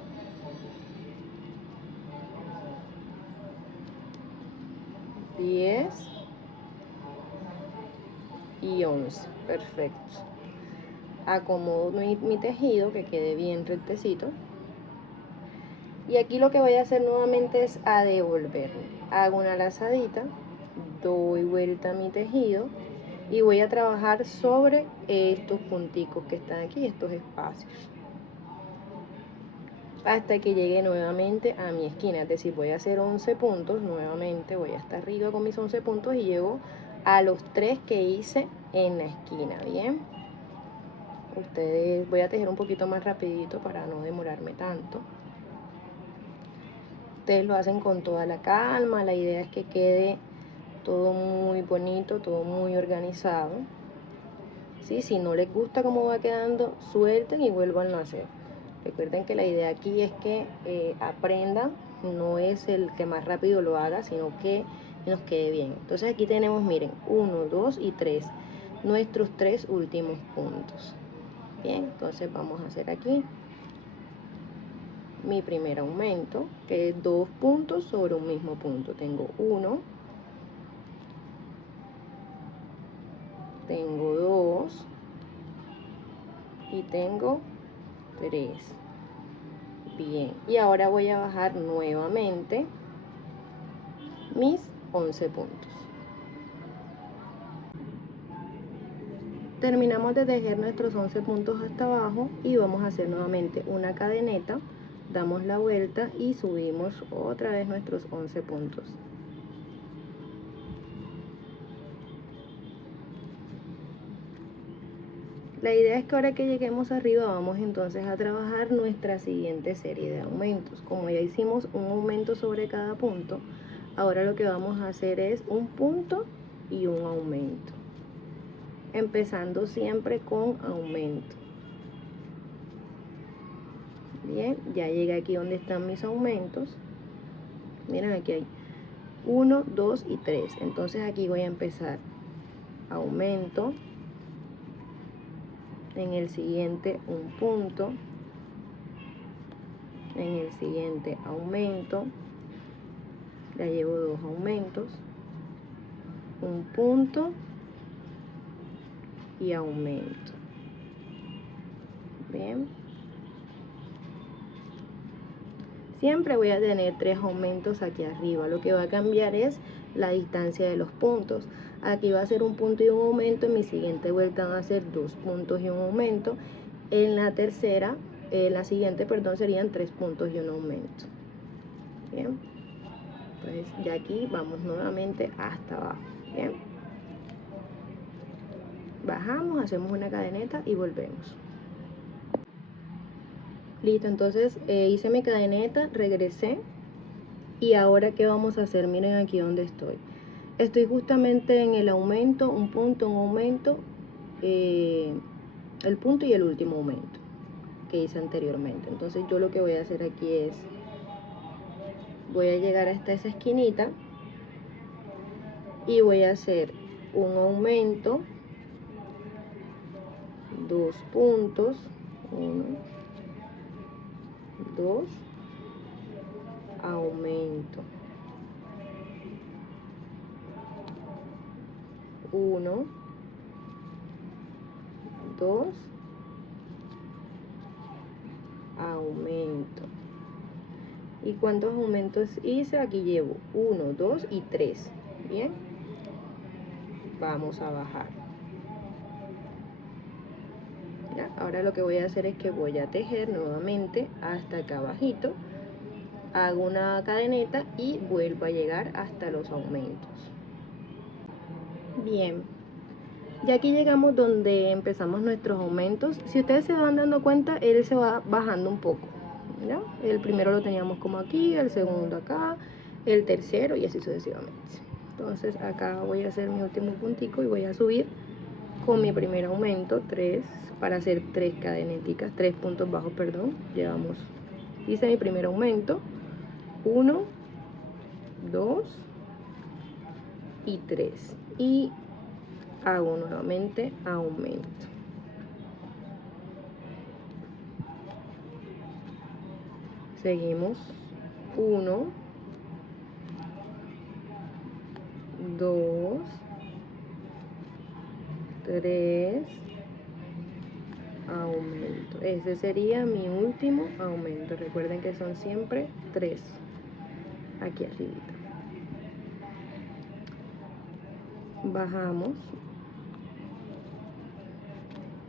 10 y 11. Perfecto. Acomodo mi tejido que quede bien rectecito. Y aquí lo que voy a hacer nuevamente es a devolverme. Hago una lazadita, doy vuelta a mi tejido y voy a trabajar sobre estos punticos que están aquí, estos espacios, hasta que llegue nuevamente a mi esquina. Es decir, voy a hacer 11 puntos, nuevamente voy hasta arriba con mis 11 puntos y llego a los 3 que hice en la esquina. Bien, voy a tejer un poquito más rapidito para no demorarme tanto. Ustedes lo hacen con toda la calma, la idea es que quede todo muy bonito, todo muy organizado. ¿Sí? Si no les gusta cómo va quedando, suelten y vuelvan a hacer. Recuerden que la idea aquí es que aprendan, no es el que más rápido lo haga, sino que nos quede bien. Entonces aquí tenemos, miren, 1, 2 y 3, nuestros 3 últimos puntos. Bien, entonces vamos a hacer aquí mi primer aumento, que es 2 puntos sobre un mismo punto. Tengo 1, tengo 2 y tengo 3. Bien, y ahora voy a bajar nuevamente mis 11 puntos. Terminamos de tejer nuestros 11 puntos hasta abajo y vamos a hacer nuevamente una cadeneta, damos la vuelta y subimos otra vez nuestros 11 puntos. La idea es que ahora que lleguemos arriba vamos entonces a trabajar nuestra siguiente serie de aumentos. Como ya hicimos un aumento sobre cada punto, ahora lo que vamos a hacer es un punto y un aumento, empezando siempre con aumento. Bien, ya llegué aquí donde están mis aumentos. Miren, aquí hay 1, 2 y 3. Entonces aquí voy a empezar aumento, en el siguiente un punto, en el siguiente aumento, ya llevo 2 aumentos, un punto y aumento. Bien. Siempre voy a tener 3 aumentos aquí arriba. Lo que va a cambiar es la distancia de los puntos. Aquí va a ser un punto y un aumento. En mi siguiente vuelta van a ser 2 puntos y un aumento. En la tercera, la siguiente, perdón, serían 3 puntos y un aumento. Bien. Entonces, de aquí vamos nuevamente hasta abajo. Bien. Bajamos, hacemos una cadeneta y volvemos. Listo, entonces hice mi cadeneta, regresé. Y ahora, ¿qué vamos a hacer? Miren aquí donde estoy. Estoy justamente en el aumento, un punto, un aumento, el punto y el último aumento que hice anteriormente. Entonces yo lo que voy a hacer aquí es, voy a llegar hasta esa esquinita y voy a hacer un aumento, 2 puntos, 1, 2, aumento, 1, 2, aumento. ¿Y cuántos aumentos hice? Aquí llevo 1, 2 y 3. Bien, vamos a bajar. ¿Ya? Ahora lo que voy a hacer es que voy a tejer nuevamente hasta acá abajito, hago una cadeneta y vuelvo a llegar hasta los aumentos. Bien, ya aquí llegamos donde empezamos nuestros aumentos. Si ustedes se van dando cuenta, él se va bajando un poco, ¿ya? El primero lo teníamos como aquí, el segundo acá, el tercero y así sucesivamente. Entonces acá voy a hacer mi último puntico y voy a subir con mi primer aumento, 3, para hacer 3 cadeneticas, 3 puntos bajos, perdón. Llevamos, hice mi primer aumento, 1, 2 y 3, y hago nuevamente aumento. Seguimos, 1, 2, 3, aumento. Ese sería mi último aumento. Recuerden que son siempre 3 aquí arriba. Bajamos.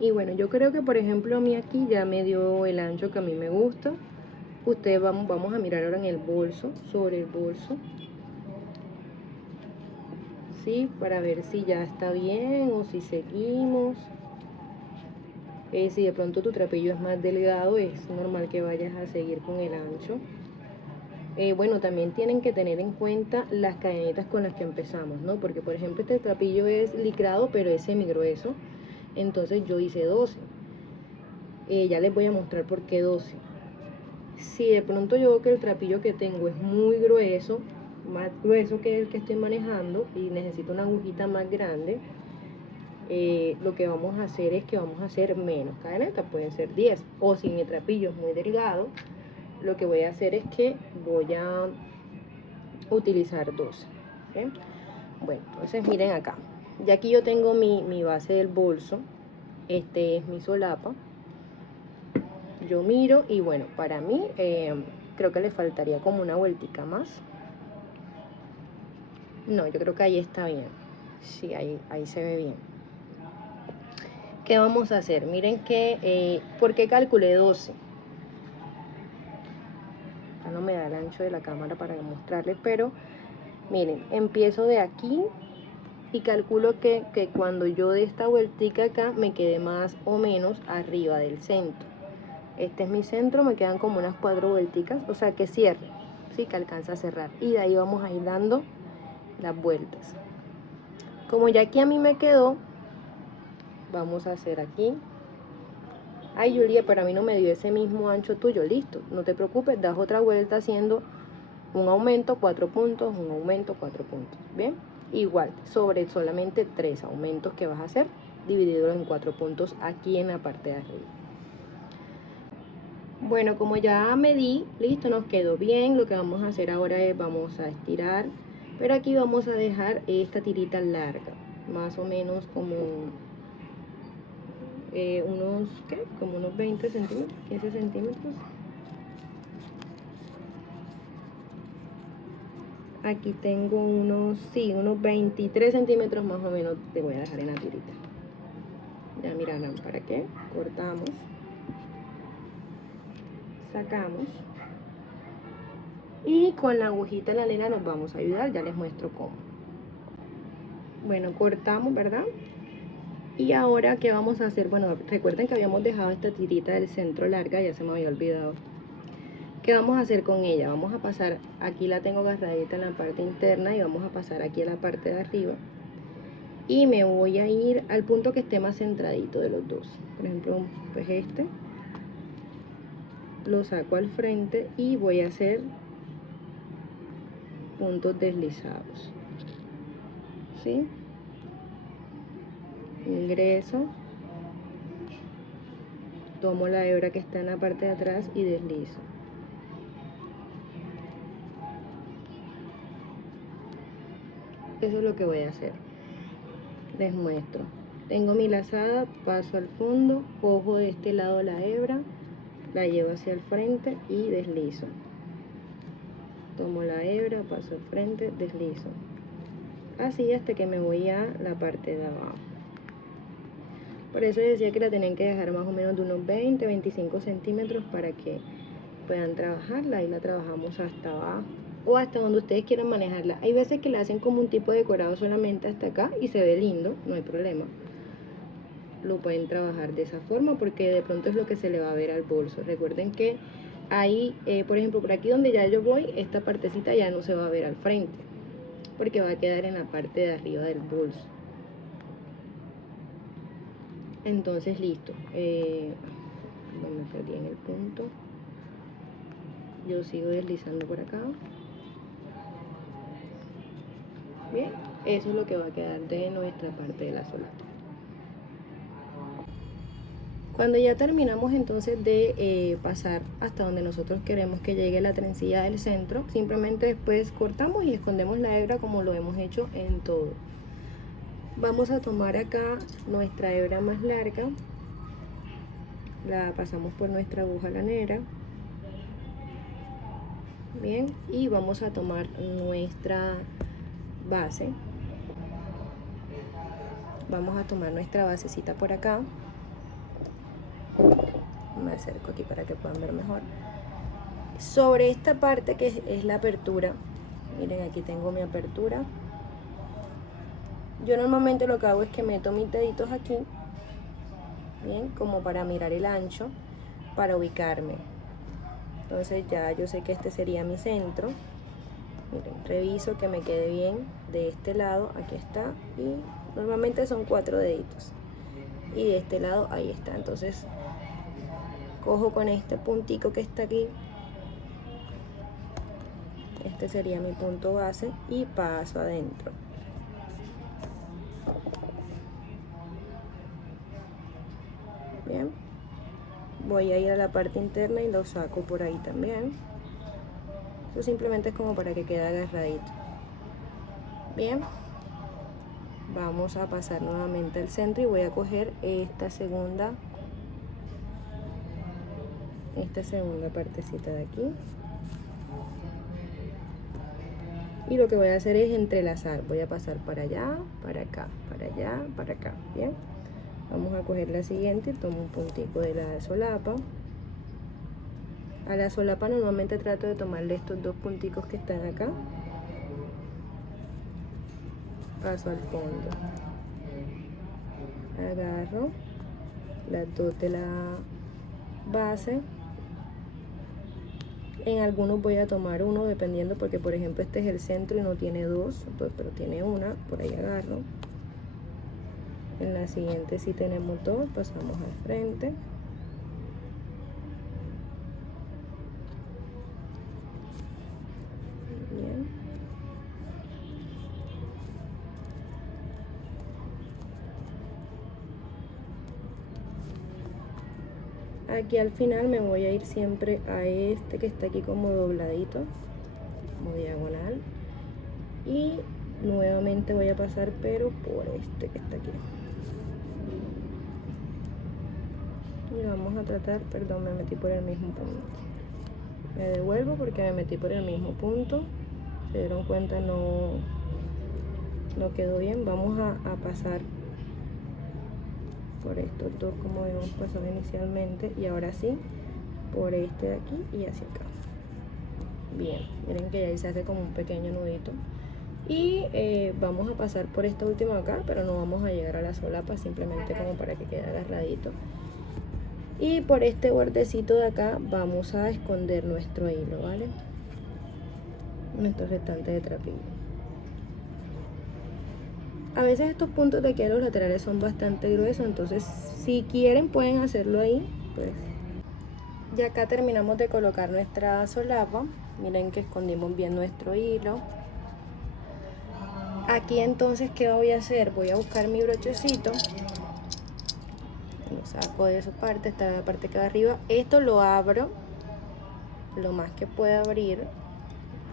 Y bueno, yo creo que por ejemplo a mí aquí ya me dio el ancho que a mí me gusta. Ustedes vamos a mirar ahora en el bolso, sobre el bolso, ¿sí? Para ver si ya está bien o si seguimos. Si de pronto tu trapillo es más delgado, es normal que vayas a seguir con el ancho. Bueno, también tienen que tener en cuenta las cadenetas con las que empezamos, ¿no? Porque por ejemplo este trapillo es licrado, pero es semi grueso. Entonces yo hice 12. Ya les voy a mostrar por qué 12. Si de pronto yo veo que el trapillo que tengo es muy grueso, más grueso que el que estoy manejando, y necesito una agujita más grande, lo que vamos a hacer es que vamos a hacer menos cadenetas, pueden ser 10. O si mi trapillo es muy delgado, lo que voy a hacer es que voy a utilizar 12. ¿Okay? Bueno, entonces miren acá, ya aquí yo tengo mi base del bolso, este es mi solapa. Yo miro y bueno, para mí creo que le faltaría como una vueltica más. No, yo creo que ahí está bien. Sí, ahí se ve bien. ¿Qué vamos a hacer? Miren que, ¿por qué calculé 12? Ya no me da el ancho de la cámara para mostrarles, pero miren, empiezo de aquí y calculo que cuando yo dé esta vueltica acá me quede más o menos arriba del centro. Este es mi centro, me quedan como unas 4 vuelticas, o sea que cierre, sí, que alcanza a cerrar. Y de ahí vamos a ir dando las vueltas. Como ya aquí a mí me quedó, vamos a hacer aquí. Ay, Julia, pero a mí no me dio ese mismo ancho tuyo. Listo, no te preocupes, das otra vuelta haciendo un aumento, 4 puntos, un aumento, 4 puntos. Bien, igual, sobre solamente 3 aumentos que vas a hacer, dividido en 4 puntos aquí en la parte de arriba. Bueno, como ya medí, listo, nos quedó bien. Lo que vamos a hacer ahora es, vamos a estirar, pero aquí vamos a dejar esta tirita larga, más o menos como unos, ¿qué? Como unos 20 centímetros, 15 centímetros. Aquí tengo unos 23 centímetros más o menos, te voy a dejar en la tirita. Ya mirarán para qué. Cortamos, sacamos y con la agujita de la nena nos vamos a ayudar, ya les muestro cómo. Bueno, cortamos, ¿verdad? Y ahora, ¿qué vamos a hacer? Bueno, recuerden que habíamos dejado esta tirita del centro larga, ya se me había olvidado. ¿Qué vamos a hacer con ella? Vamos a pasar, aquí la tengo agarradita en la parte interna y vamos a pasar aquí a la parte de arriba. Y me voy a ir al punto que esté más centradito de los dos. Por ejemplo, pues este. Lo saco al frente y voy a hacer puntos deslizados. ¿Sí? Ingreso. Tomo la hebra que está en la parte de atrás y deslizo. Eso es lo que voy a hacer. Les muestro. Tengo mi lazada, paso al fondo, cojo de este lado la hebra, la llevo hacia el frente y deslizo. Tomo la hebra, paso al frente, deslizo. Así hasta que me voy a la parte de abajo. Por eso decía que la tenían que dejar más o menos de unos 20-25 centímetros para que puedan trabajarla. Y la trabajamos hasta abajo o hasta donde ustedes quieran manejarla. Hay veces que le hacen como un tipo de decorado solamente hasta acá y se ve lindo, no hay problema. Lo pueden trabajar de esa forma porque de pronto es lo que se le va a ver al bolso. Recuerden que ahí, por ejemplo, por aquí donde ya yo voy, esta partecita ya no se va a ver al frente porque va a quedar en la parte de arriba del bolso. Entonces listo, no me perdí en el punto. Yo sigo deslizando por acá. Bien, eso es lo que va a quedar de nuestra parte de la solapa. Cuando ya terminamos entonces de pasar hasta donde nosotros queremos que llegue la trencilla del centro, simplemente después cortamos y escondemos la hebra como lo hemos hecho en todo. Vamos a tomar acá nuestra hebra más larga, la pasamos por nuestra aguja lanera. Bien, y vamos a tomar nuestra base. Vamos a tomar nuestra basecita por acá. Me acerco aquí para que puedan ver mejor. Sobre esta parte que es la apertura, miren, aquí tengo mi apertura. Yo normalmente lo que hago es que meto mis deditos aquí, bien, como para mirar el ancho, para ubicarme. Entonces ya yo sé que este sería mi centro. Miren, reviso que me quede bien de este lado, aquí está, y normalmente son 4 deditos. Y de este lado, ahí está. Entonces cojo con este puntico que está aquí, este sería mi punto base, y paso adentro. Bien, voy a ir a la parte interna y lo saco por ahí también. Eso simplemente es como para que quede agarradito. Bien, vamos a pasar nuevamente al centro y voy a coger esta segunda partecita de aquí. Y lo que voy a hacer es entrelazar. Voy a pasar para allá, para acá, para allá, para acá. Bien, vamos a coger la siguiente y tomo un puntico de la solapa. A la solapa normalmente trato de tomarle estos 2 punticos que están acá. Paso al fondo. Agarro las 2 de la base. En algunos voy a tomar uno dependiendo, porque por ejemplo este es el centro y no tiene 2, pues, pero tiene una, por ahí agarro. En la siguiente sí tenemos 2, pasamos al frente. Bien. Aquí al final me voy a ir siempre a este que está aquí como dobladito, como diagonal, y nuevamente voy a pasar pero por este que está aquí. y vamos a tratar, perdón, me metí por el mismo punto, me devuelvo porque me metí por el mismo punto, se dieron cuenta, no quedó bien. Vamos a pasar por estos dos como habíamos pasado inicialmente, y ahora sí por este de aquí y hacia acá. Bien, miren que ya se hace como un pequeño nudito, y vamos a pasar por esta última acá, pero no vamos a llegar a la solapa, simplemente como para que quede agarradito. Y por este bordecito de acá vamos a esconder nuestro hilo, ¿vale? Nuestro restante de trapillo. A veces estos puntos de aquí a los laterales son bastante gruesos, entonces si quieren pueden hacerlo ahí, pues. Ya acá terminamos de colocar nuestra solapa. Miren que escondimos bien nuestro hilo. Aquí entonces, ¿qué voy a hacer? Voy a buscar mi brochecito. Lo saco de su parte, esta es la parte que va arriba. Esto lo abro lo más que pueda abrir.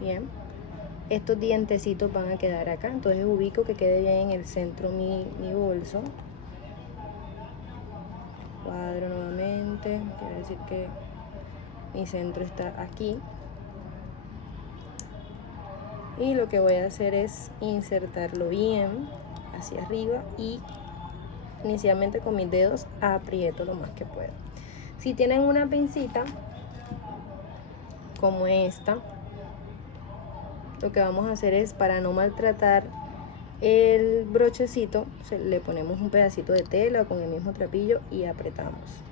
Bien. Estos dientecitos van a quedar acá, entonces ubico que quede bien en el centro mi bolso. Cuadro nuevamente, quiere decir que mi centro está aquí. Y lo que voy a hacer es insertarlo bien hacia arriba y inicialmente con mis dedos aprieto lo más que puedo. Si tienen una pincita como esta, lo que vamos a hacer es, para no maltratar el brochecito, le ponemos un pedacito de tela con el mismo trapillo y apretamos.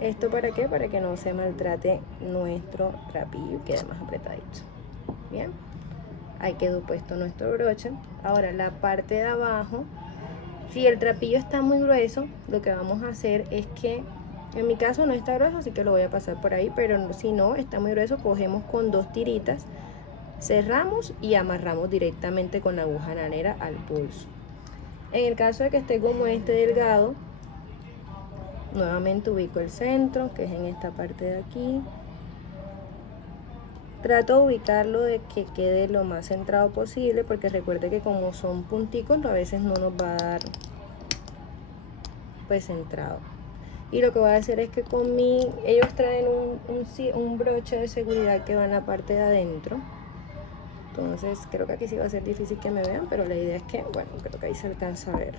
¿Esto para qué? Para que no se maltrate nuestro trapillo y quede más apretadito. Bien, ahí quedó puesto nuestro broche. Ahora la parte de abajo, si el trapillo está muy grueso, lo que vamos a hacer es que, en mi caso no está grueso, así que lo voy a pasar por ahí, pero si no está muy grueso, cogemos con 2 tiritas, cerramos y amarramos directamente con la aguja nanera al pulso. En el caso de que esté como este delgado, nuevamente ubico el centro, que es en esta parte de aquí. Trato de ubicarlo de que quede lo más centrado posible, porque recuerde que como son punticos, a veces no nos va a dar pues centrado. Y lo que voy a hacer es que ellos traen un broche de seguridad que va en la parte de adentro. Entonces creo que aquí sí va a ser difícil que me vean, pero la idea es que, bueno, creo que ahí se alcanza a ver.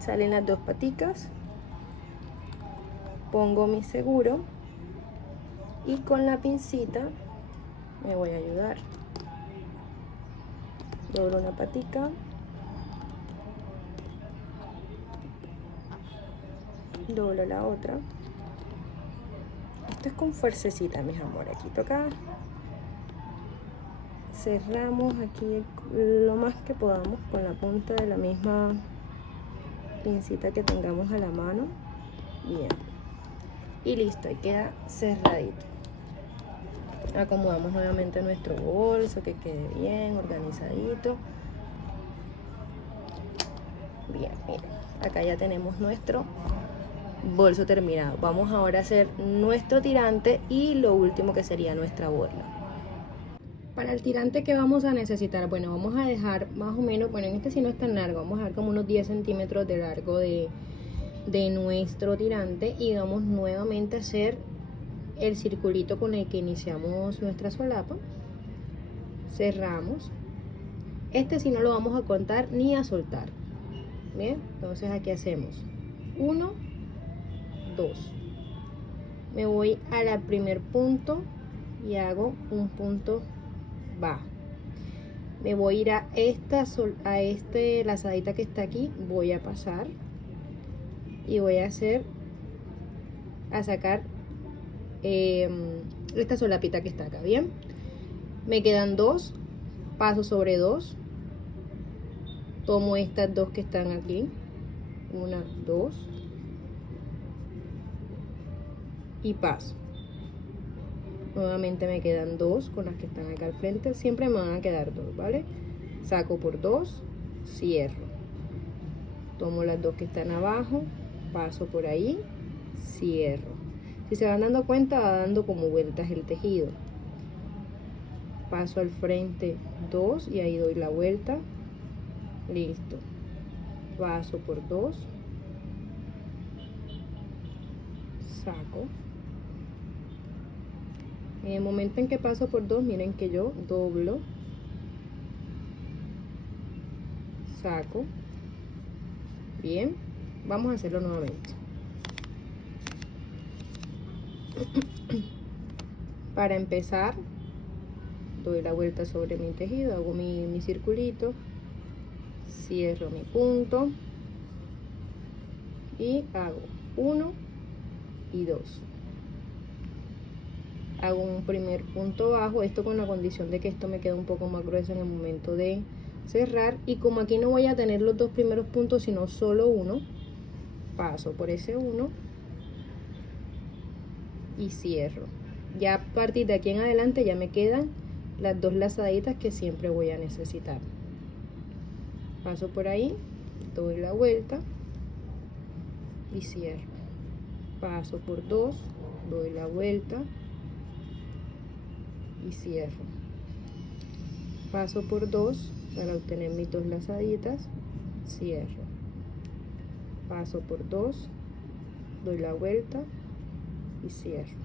Salen las 2 paticas. Pongo mi seguro y con la pincita me voy a ayudar. Doblo una patica. Doblo la otra. Esto es con fuercecita, mis amores. Aquí toca. Cerramos aquí lo más que podamos con la punta de la misma pincita que tengamos a la mano. Bien. Y listo, ahí queda cerradito. Acomodamos nuevamente nuestro bolso, que quede bien organizadito. Bien, miren, acá ya tenemos nuestro bolso terminado. Vamos ahora a hacer nuestro tirante y lo último, que sería nuestra borla. Para el tirante, ¿qué vamos a necesitar? Bueno, vamos a dejar más o menos, bueno, en este sí no es tan largo, vamos a dejar como unos 10 centímetros de largo de nuestro tirante, y vamos nuevamente a hacer el circulito con el que iniciamos nuestra solapa. Cerramos. Este sí no lo vamos a contar ni a soltar. Bien, entonces aquí hacemos 1, 2. Me voy al primer punto y hago un punto bajo. Me voy a ir a esta lazadita que está aquí, voy a pasar y voy a sacar esta solapita que está acá. Bien, me quedan 2, paso sobre 2, tomo estas 2 que están aquí, 1, 2, y paso. Nuevamente me quedan 2 con las que están acá al frente, siempre me van a quedar 2, ¿vale? Saco por 2, cierro, tomo las 2 que están abajo, paso por ahí, cierro. Si se van dando cuenta, va dando como vueltas el tejido. paso al frente 2 y ahí doy la vuelta, listo, paso por 2, saco. En el momento en que paso por 2, miren que yo doblo, saco. Bien, vamos a hacerlo nuevamente. Para empezar, doy la vuelta sobre mi tejido, hago mi circulito, cierro mi punto y hago 1 y 2. Hago un primer punto bajo, esto con la condición de que esto me quede un poco más grueso en el momento de cerrar, y como aquí no voy a tener los dos primeros puntos sino solo uno, paso por ese 1 y cierro. Ya a partir de aquí en adelante ya me quedan las dos lazaditas que siempre voy a necesitar. Paso por ahí, doy la vuelta y cierro. Paso por 2, doy la vuelta y cierro. Paso por 2 para obtener mis dos lazaditas, cierro. Paso por 2, doy la vuelta y cierro.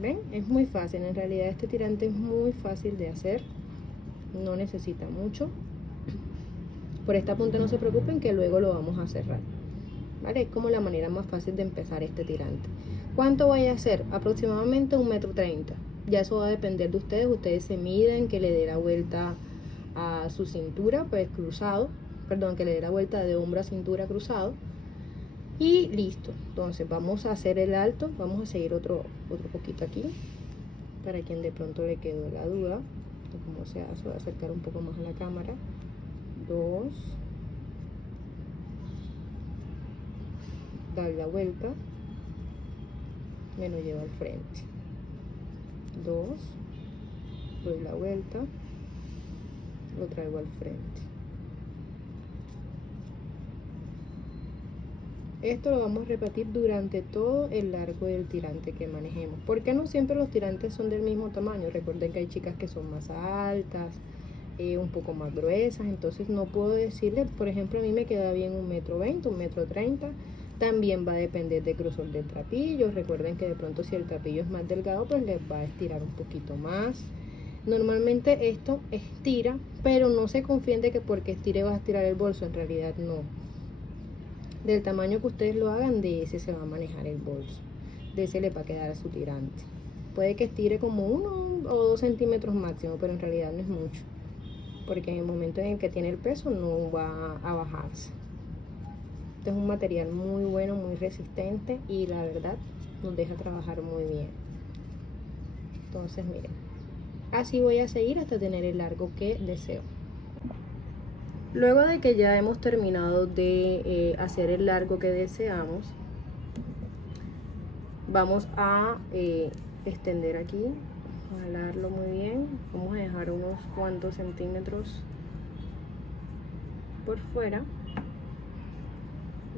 ¿Ven? Es muy fácil, en realidad este tirante es muy fácil de hacer, no necesita mucho. Por esta punta no se preocupen que luego lo vamos a cerrar, ¿vale? Es como la manera más fácil de empezar este tirante. ¿Cuánto voy a hacer? Aproximadamente 1,30 m. Ya eso va a depender de ustedes. Ustedes se miden, que le dé la vuelta a su cintura, pues cruzado, perdón, que le dé la vuelta de hombro a cintura cruzado. Y listo. Entonces vamos a hacer el alto. Vamos a seguir otro poquito aquí, para quien de pronto le quedó la duda de cómo se hace. Voy a acercar un poco más a la cámara. 2, dar la vuelta, me lo llevo al frente, 2, doy la vuelta, lo traigo al frente. Esto lo vamos a repetir durante todo el largo del tirante que manejemos, porque no siempre los tirantes son del mismo tamaño. Recuerden que hay chicas que son más altas, un poco más gruesas, entonces no puedo decirle, por ejemplo, a mí me queda bien 1,20 m, 1,30 m. También va a depender del grosor del trapillo. Recuerden que de pronto si el trapillo es más delgado, pues les va a estirar un poquito más. Normalmente esto estira, pero no se confíen de que porque estire va a estirar el bolso, en realidad no. Del tamaño que ustedes lo hagan, de ese se va a manejar el bolso, de ese le va a quedar a su tirante. Puede que estire como 1 o 2 centímetros máximo, pero en realidad no es mucho, porque en el momento en el que tiene el peso no va a bajarse. Este es un material muy bueno, muy resistente, y la verdad nos deja trabajar muy bien. Entonces miren, así voy a seguir hasta tener el largo que deseo. Luego de que ya hemos terminado de hacer el largo que deseamos, vamos a extender aquí, jalarlo muy bien. Vamos a dejar unos cuantos centímetros por fuera,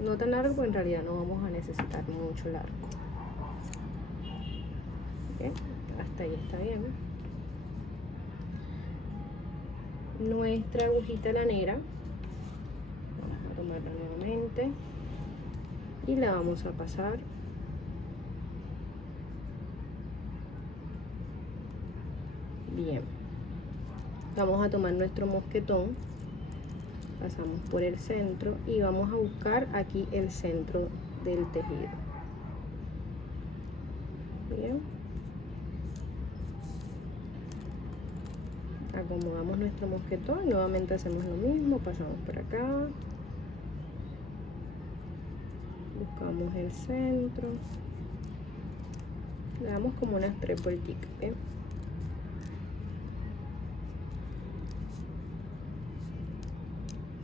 no tan largo, porque en realidad no vamos a necesitar mucho largo. Bien, hasta ahí está bien. Nuestra agujita lanera, vamos a tomarla nuevamente y la vamos a pasar bien. Vamos a tomar nuestro mosquetón, pasamos por el centro y vamos a buscar aquí el centro del tejido. Bien, acomodamos nuestro mosquetón y nuevamente hacemos lo mismo, pasamos por acá, buscamos el centro, le damos como unas 3 vuelticas, ¿bien?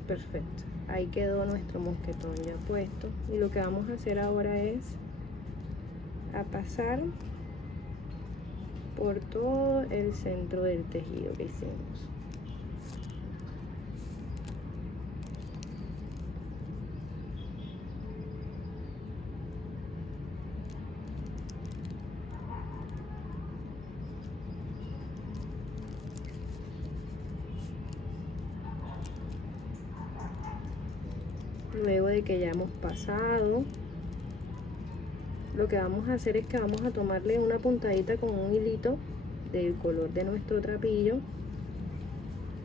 Perfecto, ahí quedó nuestro mosquetón ya puesto, y lo que vamos a hacer ahora es a pasar por todo el centro del tejido que hicimos. Luego de que ya hemos pasado, lo que vamos a hacer es que vamos a tomarle una puntadita con un hilito del color de nuestro trapillo,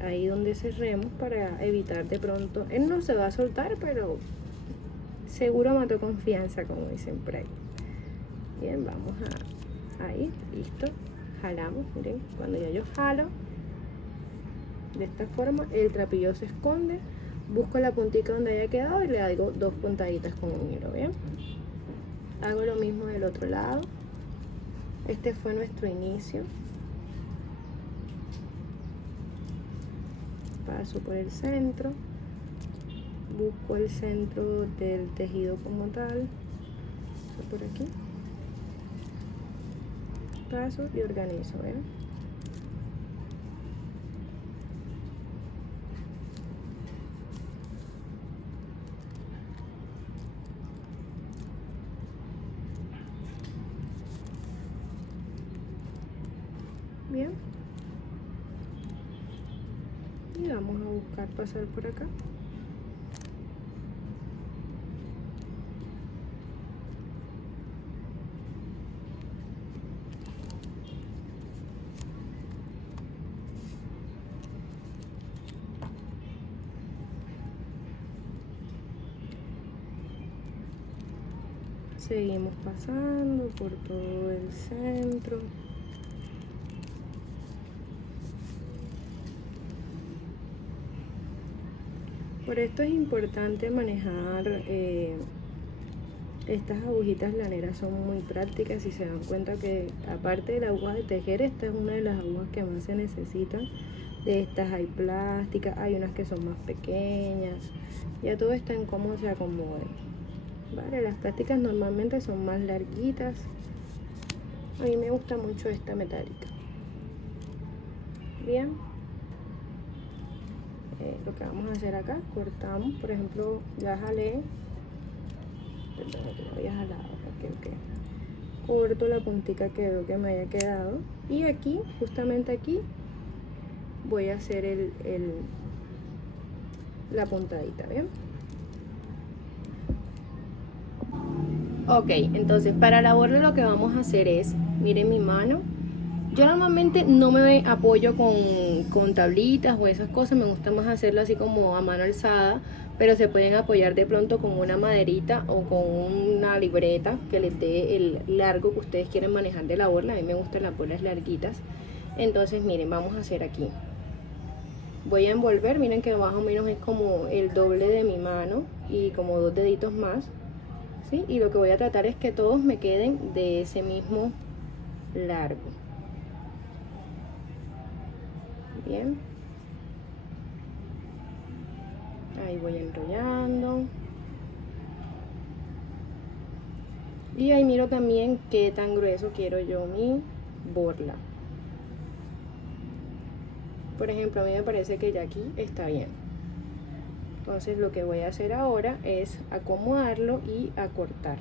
ahí donde cerremos, para evitar de pronto, él no se va a soltar, pero seguro mató confianza, como dicen por ahí. Bien, vamos ahí, listo, jalamos, miren, cuando ya yo jalo de esta forma, el trapillo se esconde, busco la puntica donde haya quedado y le hago 2 puntaditas con un hilo. Bien, hago lo mismo del otro lado. Este fue nuestro inicio. Paso por el centro, busco el centro del tejido como tal, por aquí, paso y organizo, ¿ven? Bien, y vamos a buscar pasar por acá. Seguimos pasando por todo el centro. Por esto es importante manejar estas agujitas laneras, son muy prácticas y se dan cuenta que aparte de la aguja de tejer, esta es una de las agujas que más se necesitan. De estas hay plásticas, hay unas que son más pequeñas, ya todo está en cómo se acomode. Vale, las plásticas normalmente son más larguitas, a mí me gusta mucho esta metálica. Bien, lo que vamos a hacer acá, cortamos, por ejemplo, ya jalé, perdón, que no había jalado, ok, corto la puntica que veo que me haya quedado y aquí, justamente aquí, voy a hacer la puntadita, ¿bien? Ok, entonces para la borla lo que vamos a hacer es, miren mi mano, yo normalmente no me apoyo con tablitas o esas cosas, me gusta más hacerlo así como a mano alzada, pero se pueden apoyar de pronto con una maderita o con una libreta que les dé el largo que ustedes quieren manejar de la borla. A mí me gustan las borlas larguitas. Entonces miren, vamos a hacer aquí, voy a envolver, miren que más o menos es como el doble de mi mano y como 2 deditos más, ¿sí? Y lo que voy a tratar es que todos me queden de ese mismo largo. Bien, ahí voy enrollando y ahí miro también qué tan grueso quiero yo mi borla. Por ejemplo, a mí me parece que ya aquí está bien. Entonces lo que voy a hacer ahora es acomodarlo y acortar.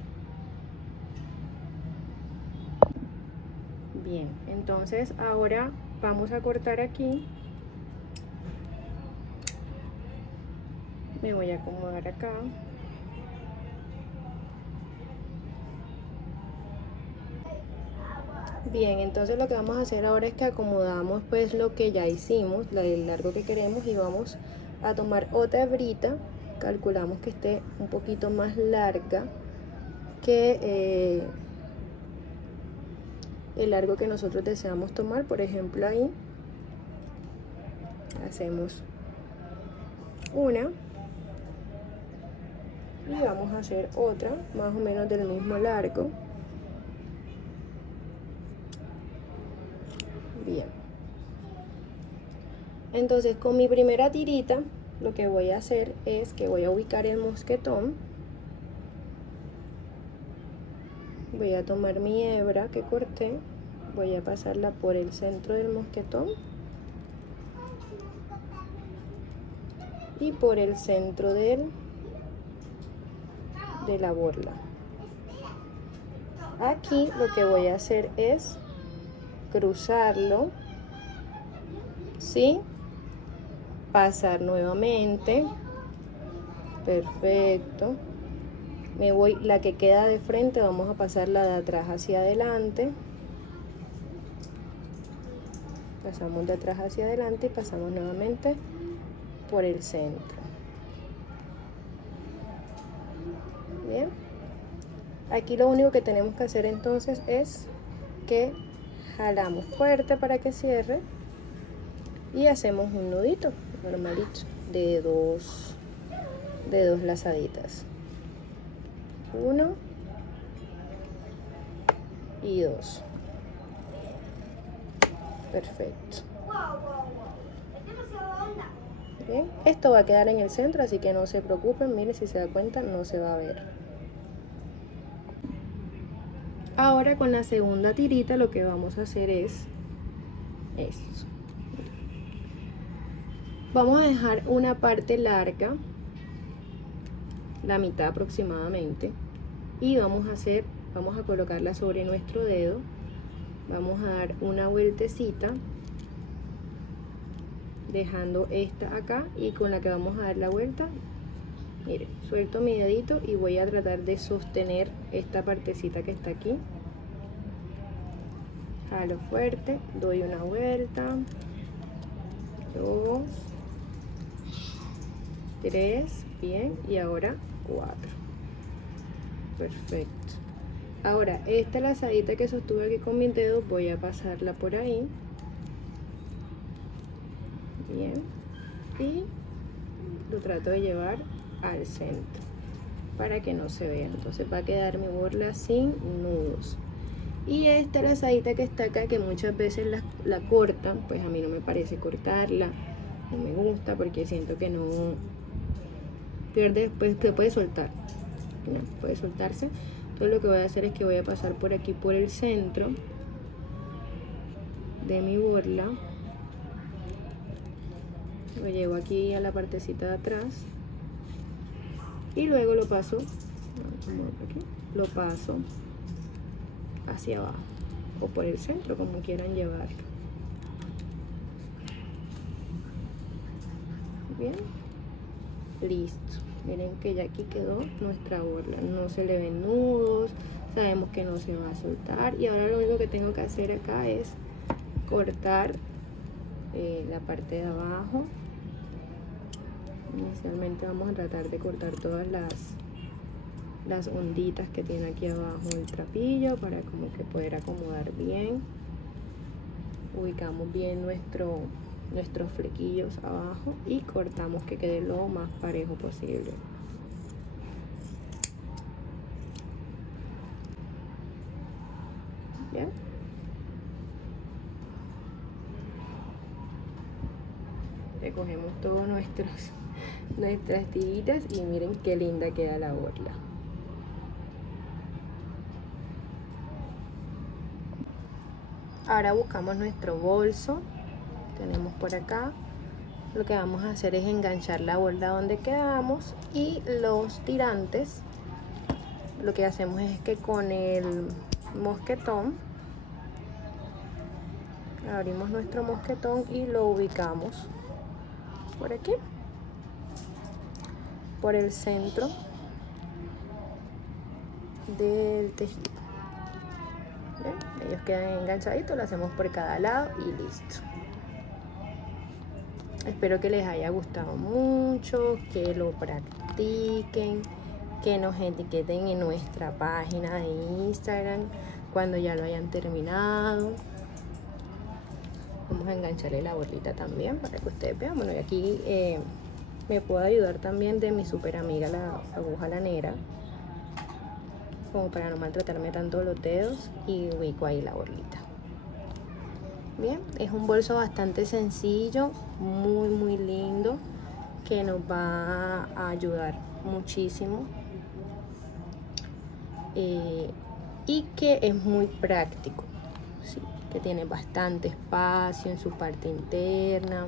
Bien, entonces ahora vamos a cortar aquí. Me voy a acomodar acá. Bien, entonces lo que vamos a hacer ahora es que acomodamos pues lo que ya hicimos, el largo que queremos, y vamos a tomar otra hebrita, calculamos que esté un poquito más larga que el largo que nosotros deseamos tomar. Por ejemplo, ahí hacemos una y vamos a hacer otra más o menos del mismo largo. Bien, entonces con mi primera tirita lo que voy a hacer es que voy a ubicar el mosquetón, voy a tomar mi hebra que corté, voy a pasarla por el centro del mosquetón y por el centro de la borla. Aquí lo que voy a hacer es cruzarlo, ¿sí? Pasar nuevamente Perfecto. Me voy, la que queda de frente, vamos a pasarla de atrás hacia adelante. Pasamos de atrás hacia adelante y pasamos nuevamente por el centro. Bien. Aquí lo único que tenemos que hacer entonces es que jalamos fuerte para que cierre y hacemos un nudito normalito de dos lazaditas. 1 y 2. Perfecto. Bien, esto va a quedar en el centro, así que no se preocupen. Miren, si se da cuenta, no se va a ver. Ahora con la segunda tirita lo que vamos a hacer es esto. Vamos a dejar una parte larga, la mitad aproximadamente, y vamos a colocarla sobre nuestro dedo. Vamos a dar una vueltecita, dejando esta acá, y con la que vamos a dar la vuelta, miren, suelto mi dedito y voy a tratar de sostener esta partecita que está aquí. Jalo fuerte, doy una vuelta, 2, 3, bien, y ahora 4. Perfecto. Ahora esta lazadita que sostuve aquí con mis dedos voy a pasarla por ahí. Bien, y lo trato de llevar al centro para que no se vea. Entonces va a quedar mi borla sin nudos. Y esta lazadita que está acá, que muchas veces la cortan, pues a mí no me parece cortarla, no me gusta porque siento que no pierde después, que puede soltar, ¿no? Puede soltarse. Entonces lo que voy a hacer es que voy a pasar por aquí, por el centro de mi borla. Lo llevo aquí a la partecita de atrás y luego lo paso, lo paso hacia abajo o por el centro, como quieran llevarlo. Bien, listo. Miren que ya aquí quedó nuestra borla, no se le ven nudos, sabemos que no se va a soltar. Y ahora lo único que tengo que hacer acá es cortar la parte de abajo. Inicialmente vamos a tratar de cortar todas las onditas que tiene aquí abajo el trapillo para como que poder acomodar bien. Ubicamos bien nuestros flequillos abajo y cortamos que quede lo más parejo posible. Bien. Recogemos todas nuestras tiritas y miren qué linda queda la borla. Ahora buscamos nuestro bolso, tenemos por acá. Lo que vamos a hacer es enganchar la borla donde quedamos y los tirantes. Lo que hacemos es que con el mosquetón abrimos nuestro mosquetón y lo ubicamos por aquí, por el centro del tejido. ¿Ven? Ellos quedan enganchaditos, lo hacemos por cada lado y listo. Espero que les haya gustado mucho, que lo practiquen, que nos etiqueten en nuestra página de Instagram cuando ya lo hayan terminado. Vamos a engancharle la borlita también para que ustedes vean. Bueno, y aquí me puedo ayudar también de mi super amiga la aguja lanera, como para no maltratarme tanto los dedos, y ubico ahí la borlita. Bien, es un bolso bastante sencillo, muy lindo, que nos va a ayudar muchísimo y que es muy práctico, ¿sí? Que tiene bastante espacio en su parte interna.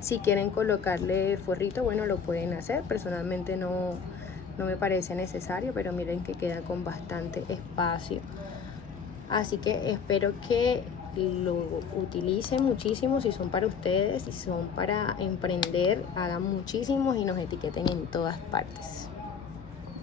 Si quieren colocarle forrito, bueno, lo pueden hacer. Personalmente no me parece necesario, pero miren que queda con bastante espacio. Así que espero que lo utilicen muchísimo. Si son para ustedes, si son para emprender, hagan muchísimos y nos etiqueten en todas partes.